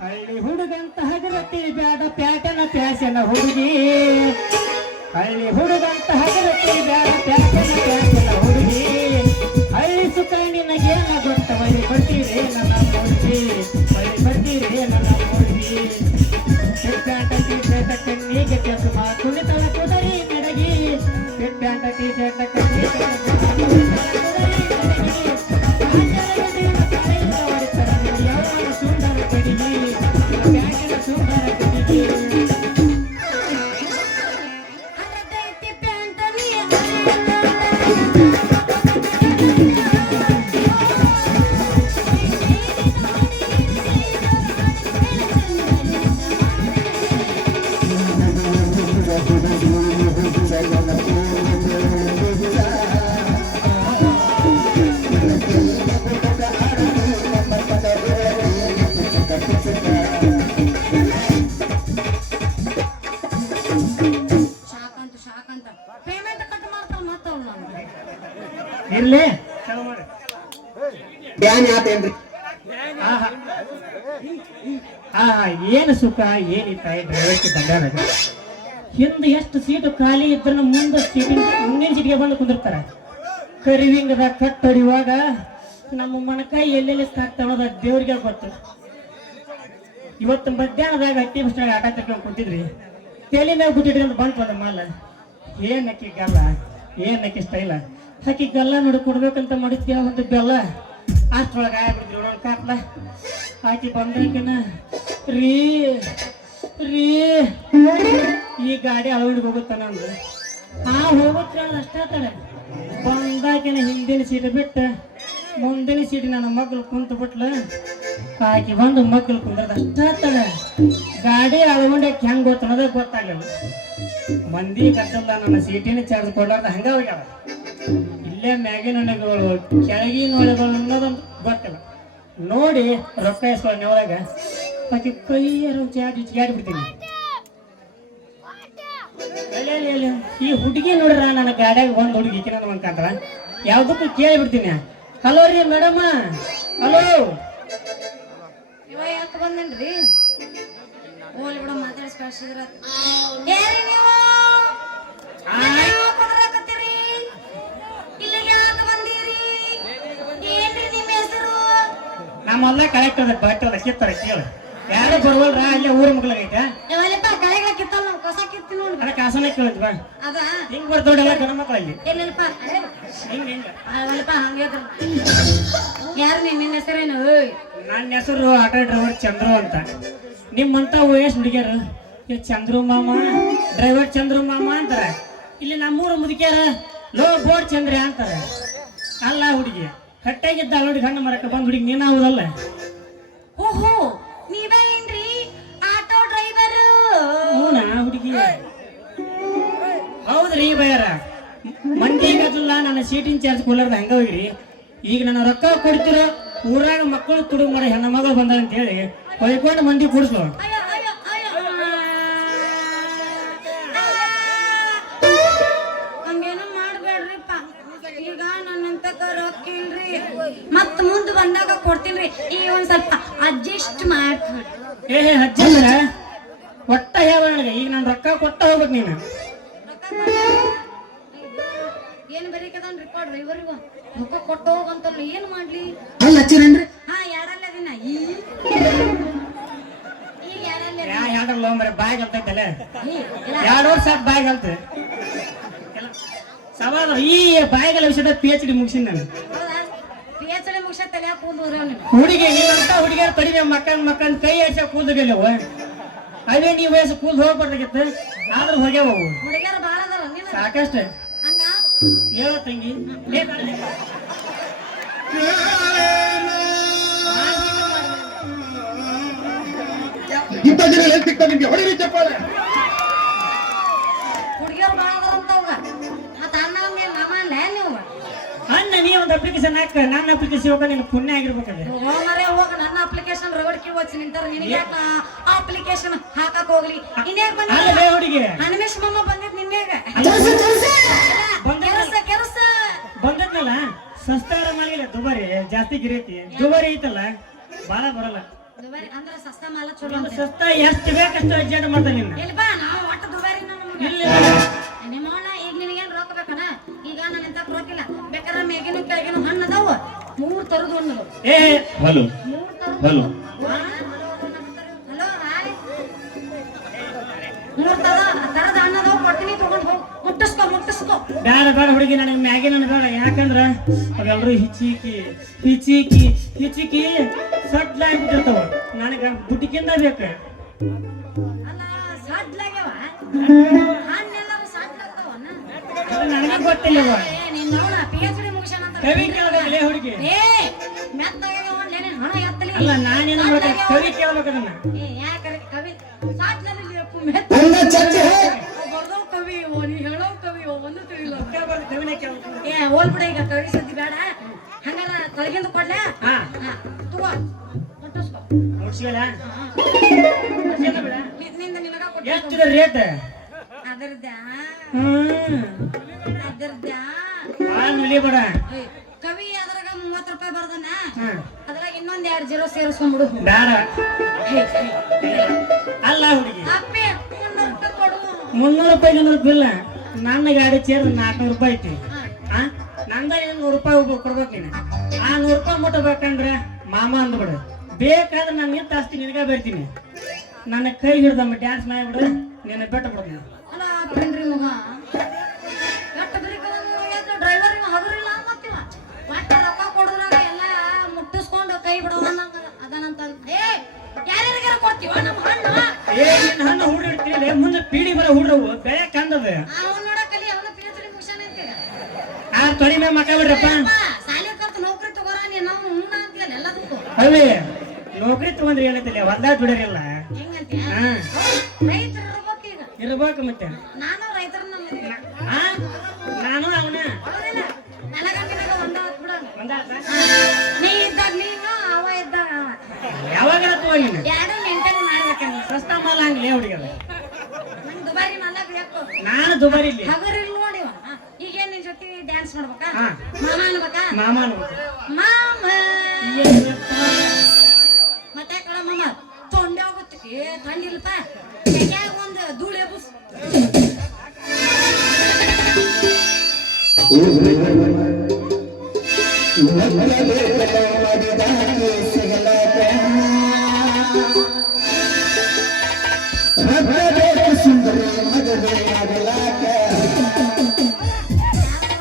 ಹಳ್ಳಿ ಹುಡುಗಂತ ಹಗರತಿ ಬ್ಯಾಡ ಪ್ಯಾಟನ ಪ್ಯಾಸನ ಹುಡುಗಿ ಹಳ್ಳಿ ಹುಡುಗಂತ ಹಗರತಿ ಬ್ಯಾಡ ಸುಂದರ ಕುಟಿಗೆ ಶಾಕಂತ ಪೇಮೆಂಟ್ ಕಟ್ ಮಾಡ್ತಾವ ಮತ್ತವ್ರು ಇರ್ಲಿ ಬ್ಯಾನ್ ಯಾತೇನ್ರಿ ಏನು ಸುಖ ಏನಿತ್ತ ಡ್ರೈವರ್ಗೆ ದಂಡ ಹಿಂದೆ ಎಷ್ಟು ಸೀಟು ಖಾಲಿ ಇದ್ರೂ ಮುಂದೆ ಮುಂದಿನ ಸೀಟಿಗೆ ಬಂದು ಕುಂದಿರ್ತಾರೆ ಕರಿವಿಂಗದ ಕಟ್ ಹೊಡಿಯುವಾಗ ನಮ್ಮ ಮಣಕಾಯಿ ಎಲ್ಲೆಲ್ಲಿ ತಾಕ್ತಾವದ ದೇವ್ರಿಗೆ ಗೊತ್ತು. ಇವತ್ತು ಮಧ್ಯಾಹ್ನದಾಗ ಹಟ್ಟಿ ಬಸ್ನಾಗ ಆಟ ತರ್ಕೊಂಡು ಕುಂತಿದ್ರಿ ತಲೆ ಮೇಲೆ ಕೂತಿದ್ರಿ ಅಂತ ಬಂತು ಅದ ಮಾಲ ಏನಕ್ಕಿ ಗಲ್ಲ ಏನಕ್ಕಿ ಸ್ಟೈಲ ಹಾಕಿ ಗಲ್ಲ ನೋಡಿ ಕೊಡ್ಬೇಕಂತ ಮಾಡಿದ್ಯ ಒಂದು ಬೆಲ್ಲ ಅಷ್ಟೊಳಗೆ ಆಗ್ಬಿಡ್ತೀವಿ ನೋಡೋಣ ಕಾಪ್ಲ ಹಾಕಿ ಬಂದಕಿನ ರೀ ರೀ ಈ ಗಾಡಿ ಅಳವಡಿಗೆ ಹೋಗುತ್ತಾನ ಅಂದ್ರು ಹೋಗುತ್ತೆ ಅನ್ನೋದು ಅಷ್ಟೇ ತಡೆ ಬಂದಾಕಿನ ಹಿಂದಿನ ಸೀಟ್ ಬಿಟ್ಟು ಮುಂದಿನ ಸೀಟ್ ನನ್ನ ಮಗ್ಳು ಕುಂತು ಬಿಟ್ಲು ಆಕಿ ಬಂದು ಮಗ್ಳು ಕುಂದ್ರದ ಅಷ್ಟೇ ತಡೆ ಗಾಡಿ ಅಳವಡಿಕೆ ಹೆಂಗೆ ಗೊತ್ತನ್ನೋದೇ ಗೊತ್ತಾಗಲಿಲ್ಲ ಮಂದಿ ಕಟ್ಟಲ್ಲ ನನ್ನ ಸೀಟಿನ ಚಾರ್ಜ್ ಕೊಡ್ಲಾರ್ದ ಹಂಗ ಹೋಗ್ಯಾವ ಇಲ್ಲೇ ಮ್ಯಾಗಿನ ಹೊಳೆಗಳು ಕೆಳಗಿನ ಹೊಳೆಗಳು ಅನ್ನೋದೊಂದು ಗೊತ್ತಿಲ್ಲ ನೋಡಿ ರೊಕ್ಕ ಇಸ್ಕೊಳ್ಳೋ ನೆವದಾಗ ಆಕೆ ಕೈಯಾರ ಚಾಡಿ ಬಿಡ್ತೀನಿ ಈ ಹುಡುಗಿ ನೋಡ್ರ ನನ್ನ ಗಾಡಿಯಾಗ ಒಂದು ಹುಡುಗಿ ಈಕಿನ ಅಂತಾರ ಯಾವ್ದಕ್ಕೂ ಕೇಳಿ ಬಿಡ್ತೀನಿ ಹಲೋ ರೀ ಮೇಡಮ್ಮ ಹಲೋ ಇವ ಯಾಕೆ ಬಂದನ್ರಿ ಹೋಲ್ ಬಿಡ ಮಾತಾಡ್ಸಿ ಕಳ್ಸಿದ್ರ ನಮ್ಮಲ್ಲ ಕರೆಕ್ಟ್ ಅದ ಕರೆಕ್ಟ್ ಅದ ಕಿತ್ತಾರ ಕೇಳ ಯಾರು ಬರ್ವಲ್ರ ಅಲ್ಲೇ ಊರ ಮಗ್ಲಾಗೈತೆ ಅದ ಕಾಸನ ಕೇಳಿದ್ ಬಾ ಹಿಂಗ್ ಬರ್ತೋಡೆಲ್ಲ ಗಣ ಮಕ್ಕಳಲ್ಲಿ ಹಿಂಗ ಹಿಂಗ ಯಾರು ನಿನ್ನ ಹೆಸರೇನು ನನ್ನ ಹೆಸರು ಆಟೋ ಡ್ರೈವರ್ ಚಂದ್ರು ಅಂತ ನಿಮ್ಮಂತ ವಯಸ್ಸು ಹುಡುಗಿಯರು ಚಂದ್ರು ಮಾಮ ಡ್ರೈವರ್ ಚಂದ್ರು ಮಾಮ ಅಂತಾರ ಇಲ್ಲಿ ನಮ್ಮೂರ ಮುದುಕಿಯಾರ ಲೋ ಬೋರ್ಡ್ ಚಂದ್ರ ಅಂತಾರ ಅಲ್ಲ ಹುಡುಗಿ ಕಟ್ಟಾಗಿದ್ದ ಅಲ್ಲೋಡಿ ಗಂಡ ಮರಕ್ಕೆ ಬಂದ್ ಹುಡುಗಿ ನೀನ ಹೌದಲ್ಲ ಓಹೋ ನೀವೇನ್ರಿ ಆಟೋ ಡ್ರೈವರ್ ಹೂನಾ ಹುಡುಗಿ ಹೌದ್ರಿ ಬಯ್ಯಾರ ಮಂದಿ ಗದಲ್ಲ ನನ್ನ ಸೀಟಿನ ಚಾರ್ಜ್ ಕೊಡ್ಲಾರ್ದ ಹಂಗ ಹೋಗಿರಿ ಈಗ ನನ್ನ ರೊಕ್ಕ ಕೊಡ್ತಿರೋ ಊರಾಗ ಮಕ್ಕಳು ತುಡುಗು ಮಾಡೋ ಹೆಣ್ಣ ಮಗಳು ಬಂದ ಅಂತ ಹೇಳಿ ಹೊಯ್ಕೊಂಡು ಮಂದಿ ಕೂಡಿಸ್ಲು ಹಂಗೇನು ಮಾಡ್ಬೇಡ್ರಿಪ್ಪ ಈಗ ನನ್ನಂತ ರೊಕ್ಕ ಇಲ್ರಿ ಮತ್ ಮುಂದ್ ಬಂದಾಗ ಕೊಡ್ತೀನ್ರಿ ಈಗ ಒಂದ್ ಸ್ವಲ್ಪ ಅಡ್ಜಸ್ಟ್ ಮಾಡ್ಕೊಡ್ರಿ ಅಜ್ಜಂದ್ರ ಒಟ್ಟ ಹೇಳ ನನಗೆ ಈಗ ನಾನು ರೊಕ್ಕ ಕೊಟ್ಟ ಹೋಗ್ಬೇಕು ನೀನು ಏನ್ ಬರೀಕದನ್ ರಿಕಾರ್ಡ್ ಡ್ರೈವರ್ಗೂ ರೊಕ್ಕ ಕೊಟ್ಟು ಹೋಗಂತಲ್ಲ ಏನ್ ಮಾಡ್ಲಿ ಅಲ್ಲ ಹಚ್ಚಿರೇನ್ರಿ ಹಾ ಎರಡಲ್ಲ ದಿನ ಈಗ ಎರಡಲ್ಲ ಎರಡಲ್ಲ ಮರ ಬ್ಯಾಗ್ ಅಂತೈತಲ್ಲ 2 ವರ್ಷ ಆತ್ ಬ್ಯಾಗ್ ಅಂತ ಸವಾದ ಈ ಬ್ಯಾಗಲ್ಲ ವಿಷಯದ PhD ಮುಗಿಸಿನ ನಾನು ಹೌದಾ PhD ಮುಗಿಸ ತಲೆ ಕೂದೂರ ಹುಡುಗಿ ನೀನಂತ ಹುಡುಗಿಯರ ತಡಿವೆ ಮಕ್ಕನ್ ಕೈ ಆಡ್ಸ ಕೂದಲಿಲ್ಲವ ಅವೇ ನೀ ವಯಸ್ಸು ಕೂದ್ ಹೋಗ್ಬಾರ್ದಾಗಿತ್ತು ಆದ್ರೂ ಹೋಗ್ಯಾವ ಹುಡುಗಿಯರು ಬಾಳ ಅದಾರ ನೀನು ಸಾಕಷ್ಟ ಹಂಗ ಹೇಳೋ ತಂಗಿ ಇಂಥ ಜನ ಎಲ್ಲಿ ಸಿಗ್ತಾರೆ ನಿಮ್ಗೆ ಹೊಡಿರಿ ಚಪ್ಪಾಳೆ ಹುಡುಗಿಯರು ಬಾಳ ಅದಾರ ಅಂತ ಅವಾಗ ಮತ್ತ ಅಣ್ಣ ಮೇಲೆ ನಮ್ಮಲ್ಲ ನೀವು ಅಣ್ಣ ನೀ ಒಂದು ಅಪ್ಲಿಕೇಶನ್ ಹಾಕ ನನ್ನ ಅಪ್ಲಿಕೇಶನ್ ಹೋಗ ನಿನ್ ಪುಣ್ಯ ಆಗಿರ್ಬೇಕಂದ್ರೆ ಹೋಮರೆ ಹೋಗ ನನ್ನ ಅಪ್ಲಿಕೇಶನ್ ರಗಡ್ಕಿ వచ్చి ನಿಂತಾರ ನಿನಗೆ ಯಾಕ ಅಪ್ಲಿಕೇಶನ್ ಹಾಕಕ್ ಹೋಗ್ಲಿ ಇನ್ಯಾಕ್ ಬಂದ ಅಲ್ಲೇ ಹುಡುಗಿ ಹನುಮೇಶ್ ಮಾಮ ಬಂದಿದ್ ನಿನ್ನೆಗ ಕೆಲಸ ಬಂದದ್ನಲ್ಲ ಸಸ್ತಾರ ಮಾಡಿಲ್ಲ ದುಬಾರಿ ಜಾಸ್ತಿ ಗಿರೈತಿ ದುಬಾರಿ ಐತಲ್ಲ ಬಾಳ ಬರಲ್ಲ ದುಬಾರಿ ಅಂದ್ರ ಸಸ್ತಾ ಮಾಲ ಚಲೋ ಅಂತ ಸಸ್ತಾ ಎಷ್ಟು ಬೇಕಷ್ಟು ಅಡ್ಜಸ್ಟ್ ಮಾಡ್ತಾನೆ ನಿನ್ನ ಇಲ್ಲ ಬಾ ನಾವು ಒಟ್ಟು ದುಬಾರಿ ಇಲ್ಲ ನಿಮ್ಮಣ್ಣ ಈಗ ನಿನಗೇನ್ ರೊಕ್ಕ ಬೇಕನ ಈಗ ನನ್ನ ಎಂತ ರೊಕ್ಕಿಲ್ಲ ಬೇಕಾದ್ರೆ ಮೇಗಿನ ಕೆಳಗಿನ ಹಣ್ಣು ಅದಾವ 3 ತರದ ಹಣ್ಣು ಏ ಹಲೋ 3 ತರದ ಹಲೋ ಹಲೋ ಹಾಯ್ 3 ತರದ ಹಣ್ಣು ಅದಾವ ಕೊಡ್ತೀನಿ ತಗೊಂಡ್ ಹೋಗ್ ಮುಟ್ಟಿಸ್ಕೋ ಬೇಡ ಬೇಡ ಹುಡುಗಿ ನನಗೆ ಮ್ಯಾಗಿ ನನ್ನ ಬೇಡ ಯಾಕಂದ್ರ ಅವೆಲ್ಲರೂ ಹಿಚಿಕಿ ಸಟ್ಲ ಆಗ್ಬಿಟ್ಟಿರ್ತಾವ ನನಗ ಬುಟ್ಟಿಕಿಂದ ಬೇಕು ಅಲ್ಲ ಸಾಧ್ಲಾಗ್ಯವ ಹಣ್ಣೆಲ್ಲರೂ ಸಾಧ್ಲಾಗ್ತಾವನ್ನ ನನಗೆ ಗೊತ್ತಿಲ್ಲ ಇವ. ನೀನ್ ನೋಡ PhD ಮುಗಿಸ್ಯಾನ ಅಂತ ಕವಿ ಕೇಳಬೇಕಲೇ ಹುಡುಗಿ. ಏ ಮೆತ್ತಾಗ್ಯಾವ ನೀನ್ ಹಣ ಎತ್ತಲಿ ಅಲ್ಲ ನಾನೇನು ಮಾಡ್ಬೇಕು, ಕವಿ ಕೇಳ್ಬೇಕು ಅದನ್ನ. ಏ ಯಾಕರೆ ಕವಿ ಸಾಧ್ಲದಲ್ಲಿ ಮೆತ್ತ ನನ್ನ ಚರ್ಚೆ ಬರ್ದೋ ಕವಿ ಓ ನೀ ಹೇಳೋ ಕವಿ ಓ ಒಂದು ತಿಳಿಲ್ಲ ಕವಿನೇ ಕೇಳ್ಬೇಕು. ಏ ಹೋಲ್ಬಿಡ ಈಗ ಕವಿ ಸುದ್ದಿ ಬೇಡ ಹಂಗಾರ ತಳಗಿಂದ ಕೊಡ್ಲಾ ಹಾ ತಗೋ ಮುಟ್ಟಿಸ್ಕೊ ಮುಗಿಸಿಲ್ಲ ಬಿಡ. ನಿಂದ ನಿನಗ ಕೊಟ್ಟು ಎಷ್ಟಿದೆ ರೇಟ್? ಅದರ್ದ ಭಾಳ ನುಲಿಬೇಡ. ಕವಿ ಅದ್ರಾಗ 30 ರೂಪಾಯಿ ಬರ್ದನ ಹ್ಮ್ ಅದ್ರಾಗ ಇನ್ನೊಂದ್ 2 ಜೀರೋ ಸೇರಿಸ್ಕೊಂಡ್ಬಿಡು ಬೇಡ. ಅಲ್ಲ ಹುಡುಗಿ, ಅಪ್ಪಿ 300 ರೂಪಾಯಿ ಕೊಡು 300 ರೂಪಾಯಿ ಬಿಲ್ ನನ್ನ ಗಾಡಿ ಚೇರ್ 400 ರೂಪಾಯಿ ಐತಿ. ಆ ನಂದ 100 ರೂಪಾಯಿ ಕೊಡ್ಬೇಕು ನೀನು. ಆ 100 ರೂಪಾಯಿ ಮುಟ್ಟಬೇಕಂದ್ರೆ ಮಾಮ ಅಂದ್ಬಿಡು. ಬೇಕಾದ್ರೆ ನಾನು ನಿಂತ ಆಸ್ತಿ ನಿನಗ ಬೇಡ್ತೀನಿ. ನನ್ನ ಕೈ ಹಿಡ್ದಮ್ಮ ಡ್ಯಾನ್ಸ್ ಮಾಡಿಬಿಡು, ನಿನ್ನ ಬೆಟ್ಟ ಬಿಡ್ತೀನಿ. ಅಲ್ಲ ಫ್ರೆಂಡ್ರಿ ಮಗ ಎಷ್ಟು ಬ್ರೇಕ್ ಡ್ರೈವರ್ ಹಗರಿಲ್ಲ ಮತ್ತಿವ ಮತ್ತೆ ರೊಕ್ಕ ಕೊಡೋದ್ರಾಗ ಎಲ್ಲ ಮುಟ್ಟಿಸ್ಕೊಂಡು ಕೈ ಬಿಡೋಣ ಅದನಂತ ಏ ಯಾರ್ಯಾರಿಗಾರ ಕೊಡ್ತೀವ ನಮ್ಮ ಹಣ್ಣು ಏ ನಿನ್ನ ಹಣ್ಣು ಹುಡಿಡ್ತೀನಿ ಮುಂದೆ ಪೀಡಿ ಬರೋ ಹುಡ್ರವು ಬೆಳೆ ಕಂದದ. ಅವನ್ ನೋಡ ಕಲಿ ಅವನ PhD ಮುಗಿಸ್ಯಾನ ಅಂತೀಗ ಆ ತೊಡಿ ಮೇಲೆ ಮಕ್ಕ ಬಿಡ್ರಪ್ಪ. ಸಾಲಿ ಕಲ್ತು ನೌಕರಿ ತಗೋರ ನೀನ್ ನಾವು ಹೂನ ಅಂತೀಯಲ್ಲ ಎಲ್ಲದಕ್ಕೂ ಅವೇ ನೌಕರಿ ತಗೊಂಡ್ರೆ ಏನೈತಿಲ್ಲ ಹೊಲ್ದಾಗ ದುಡಿಯಲ್ಲ. ಹೆಂಗಂತೀಯ ಹಾ ರೈತರು ಇರ್ಬೇಕು ಈಗ ಇರ್ಬೇಕು ಮತ್ತೆ. ನಾನು ರೈತರನ್ನ ಆ ನಾನು ಅವನ ನನಗಂತಿನಾಗ ಒಂದ ಬಿಡೋಣ ಒಂದಾತ ನೀ ಇದ್ದಾಗ ನೀನು ಅವ ಇದ್ದಾಗ ಅವ ಯಾವಾಗ ತಗೋಗಿ ಎರಡು ಮೇಂಟೈನ್ ಮಾಡ್ಬೇಕಂತ ಸಸ್ತ ಮಾಲ ಹಂಗ್ಲೇ ಹುಡುಗಲ್ಲ. ನಂಗೆ ದುಬಾರಿ ಮಲ್ಲ ಬೇಕು ನಾನು ದುಬಾರಿ ಇಲ್ಲಿ ಹಗರಿಲ್ ನೋಡಿವ ಈಗೇನ್ ನಿನ್ ಜೊತೆ ಡ್ಯಾನ್ಸ್ ಮಾಡ್ಬೇಕಾ ಹಾ. ಮಾಮ ಅನ್ಬೇಕಾ ಮಾಮ ಅನ್ಬೇಕು. ಮಾಮ ಮತ್ತೆ ಕಳ ಮಾಮ ತೊಂಡೆ ಹೋಗುತ್ತೆ ತಂಡಿಲ್ಪ ತೆಗ್ಯಾಗ ಒಂದು ಧೂಳು ಎಬ್ಬಸ್ ಸುಂದರಿ ಮದುವೆ ಮಾಡಲಾಕ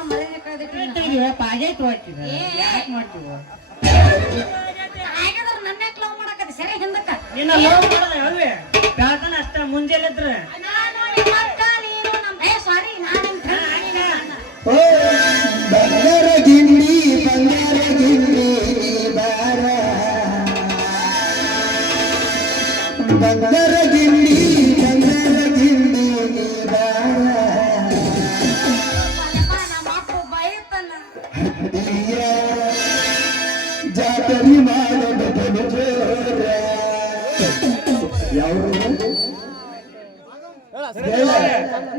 ಮಳೆ ಕಳೆದಿಟ್ಟು ಪಾಜಾಯ್ತು ಹಾಕಿದ ಏ ಯಾಕೆ ಮಾಡ್ತೀವಿ? ಹಾಗಾದ್ರೆ ನನ್ನ ಲವ್ ಮಾಡಕತ್ತಿ ಸರಿ ಹಿಂದಕ್ಕ ನಿನ್ನ ಲವ್ ಮಾಡೋದ ಅಲ್ವೇ ಬೆಳತನ ಅಷ್ಟ ಮುಂಜಾನೆ ಇದ್ರೆ ನಾನು ನಿಮ್ಮ ಅಕ್ಕ ನೀನು ನಮ್ಮ ಸಾರಿ ನಾನು ನಿಮ್ friend. ಓ ಬಂಗಾರ ಗಿಣ್ಣಿ ಬಾರ ಬಂಗಾರ ಗಿಣ್ಣಿ ಬಾರ ಅಲ್ಲಪ್ಪ, ನಮ್ಮ ಅಪ್ಪ ಬೈತಾನ. ಜಾತರಿ ಮಾಡಲು ಬಲು ಜೋರ ಯಾವ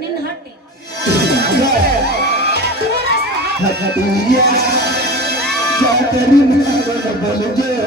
ನಿನ್ನ ಹಟ್ಟಿ ಜಾತರಿ ಮಾಡಲು ಬಲು ಜೋರ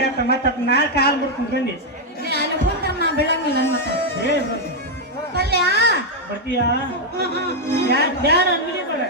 ಆಗತ್ತ ಮತ್ತ ನಾ ಕಾಲ್ ಬಿಡ್ತೀನಿ ಬನ್ನಿ ಅಲ್ಲಿ ಕುಂತ ನಾ ಬೆಳಂಗಿಲ್ಲ ಮತ್ತೆ ಏ ಪಲ್ಯ ಬರ್ತೀಯಾ ಬ್ಯಾಡ ಅಂಗಡಿ ಬೇಡ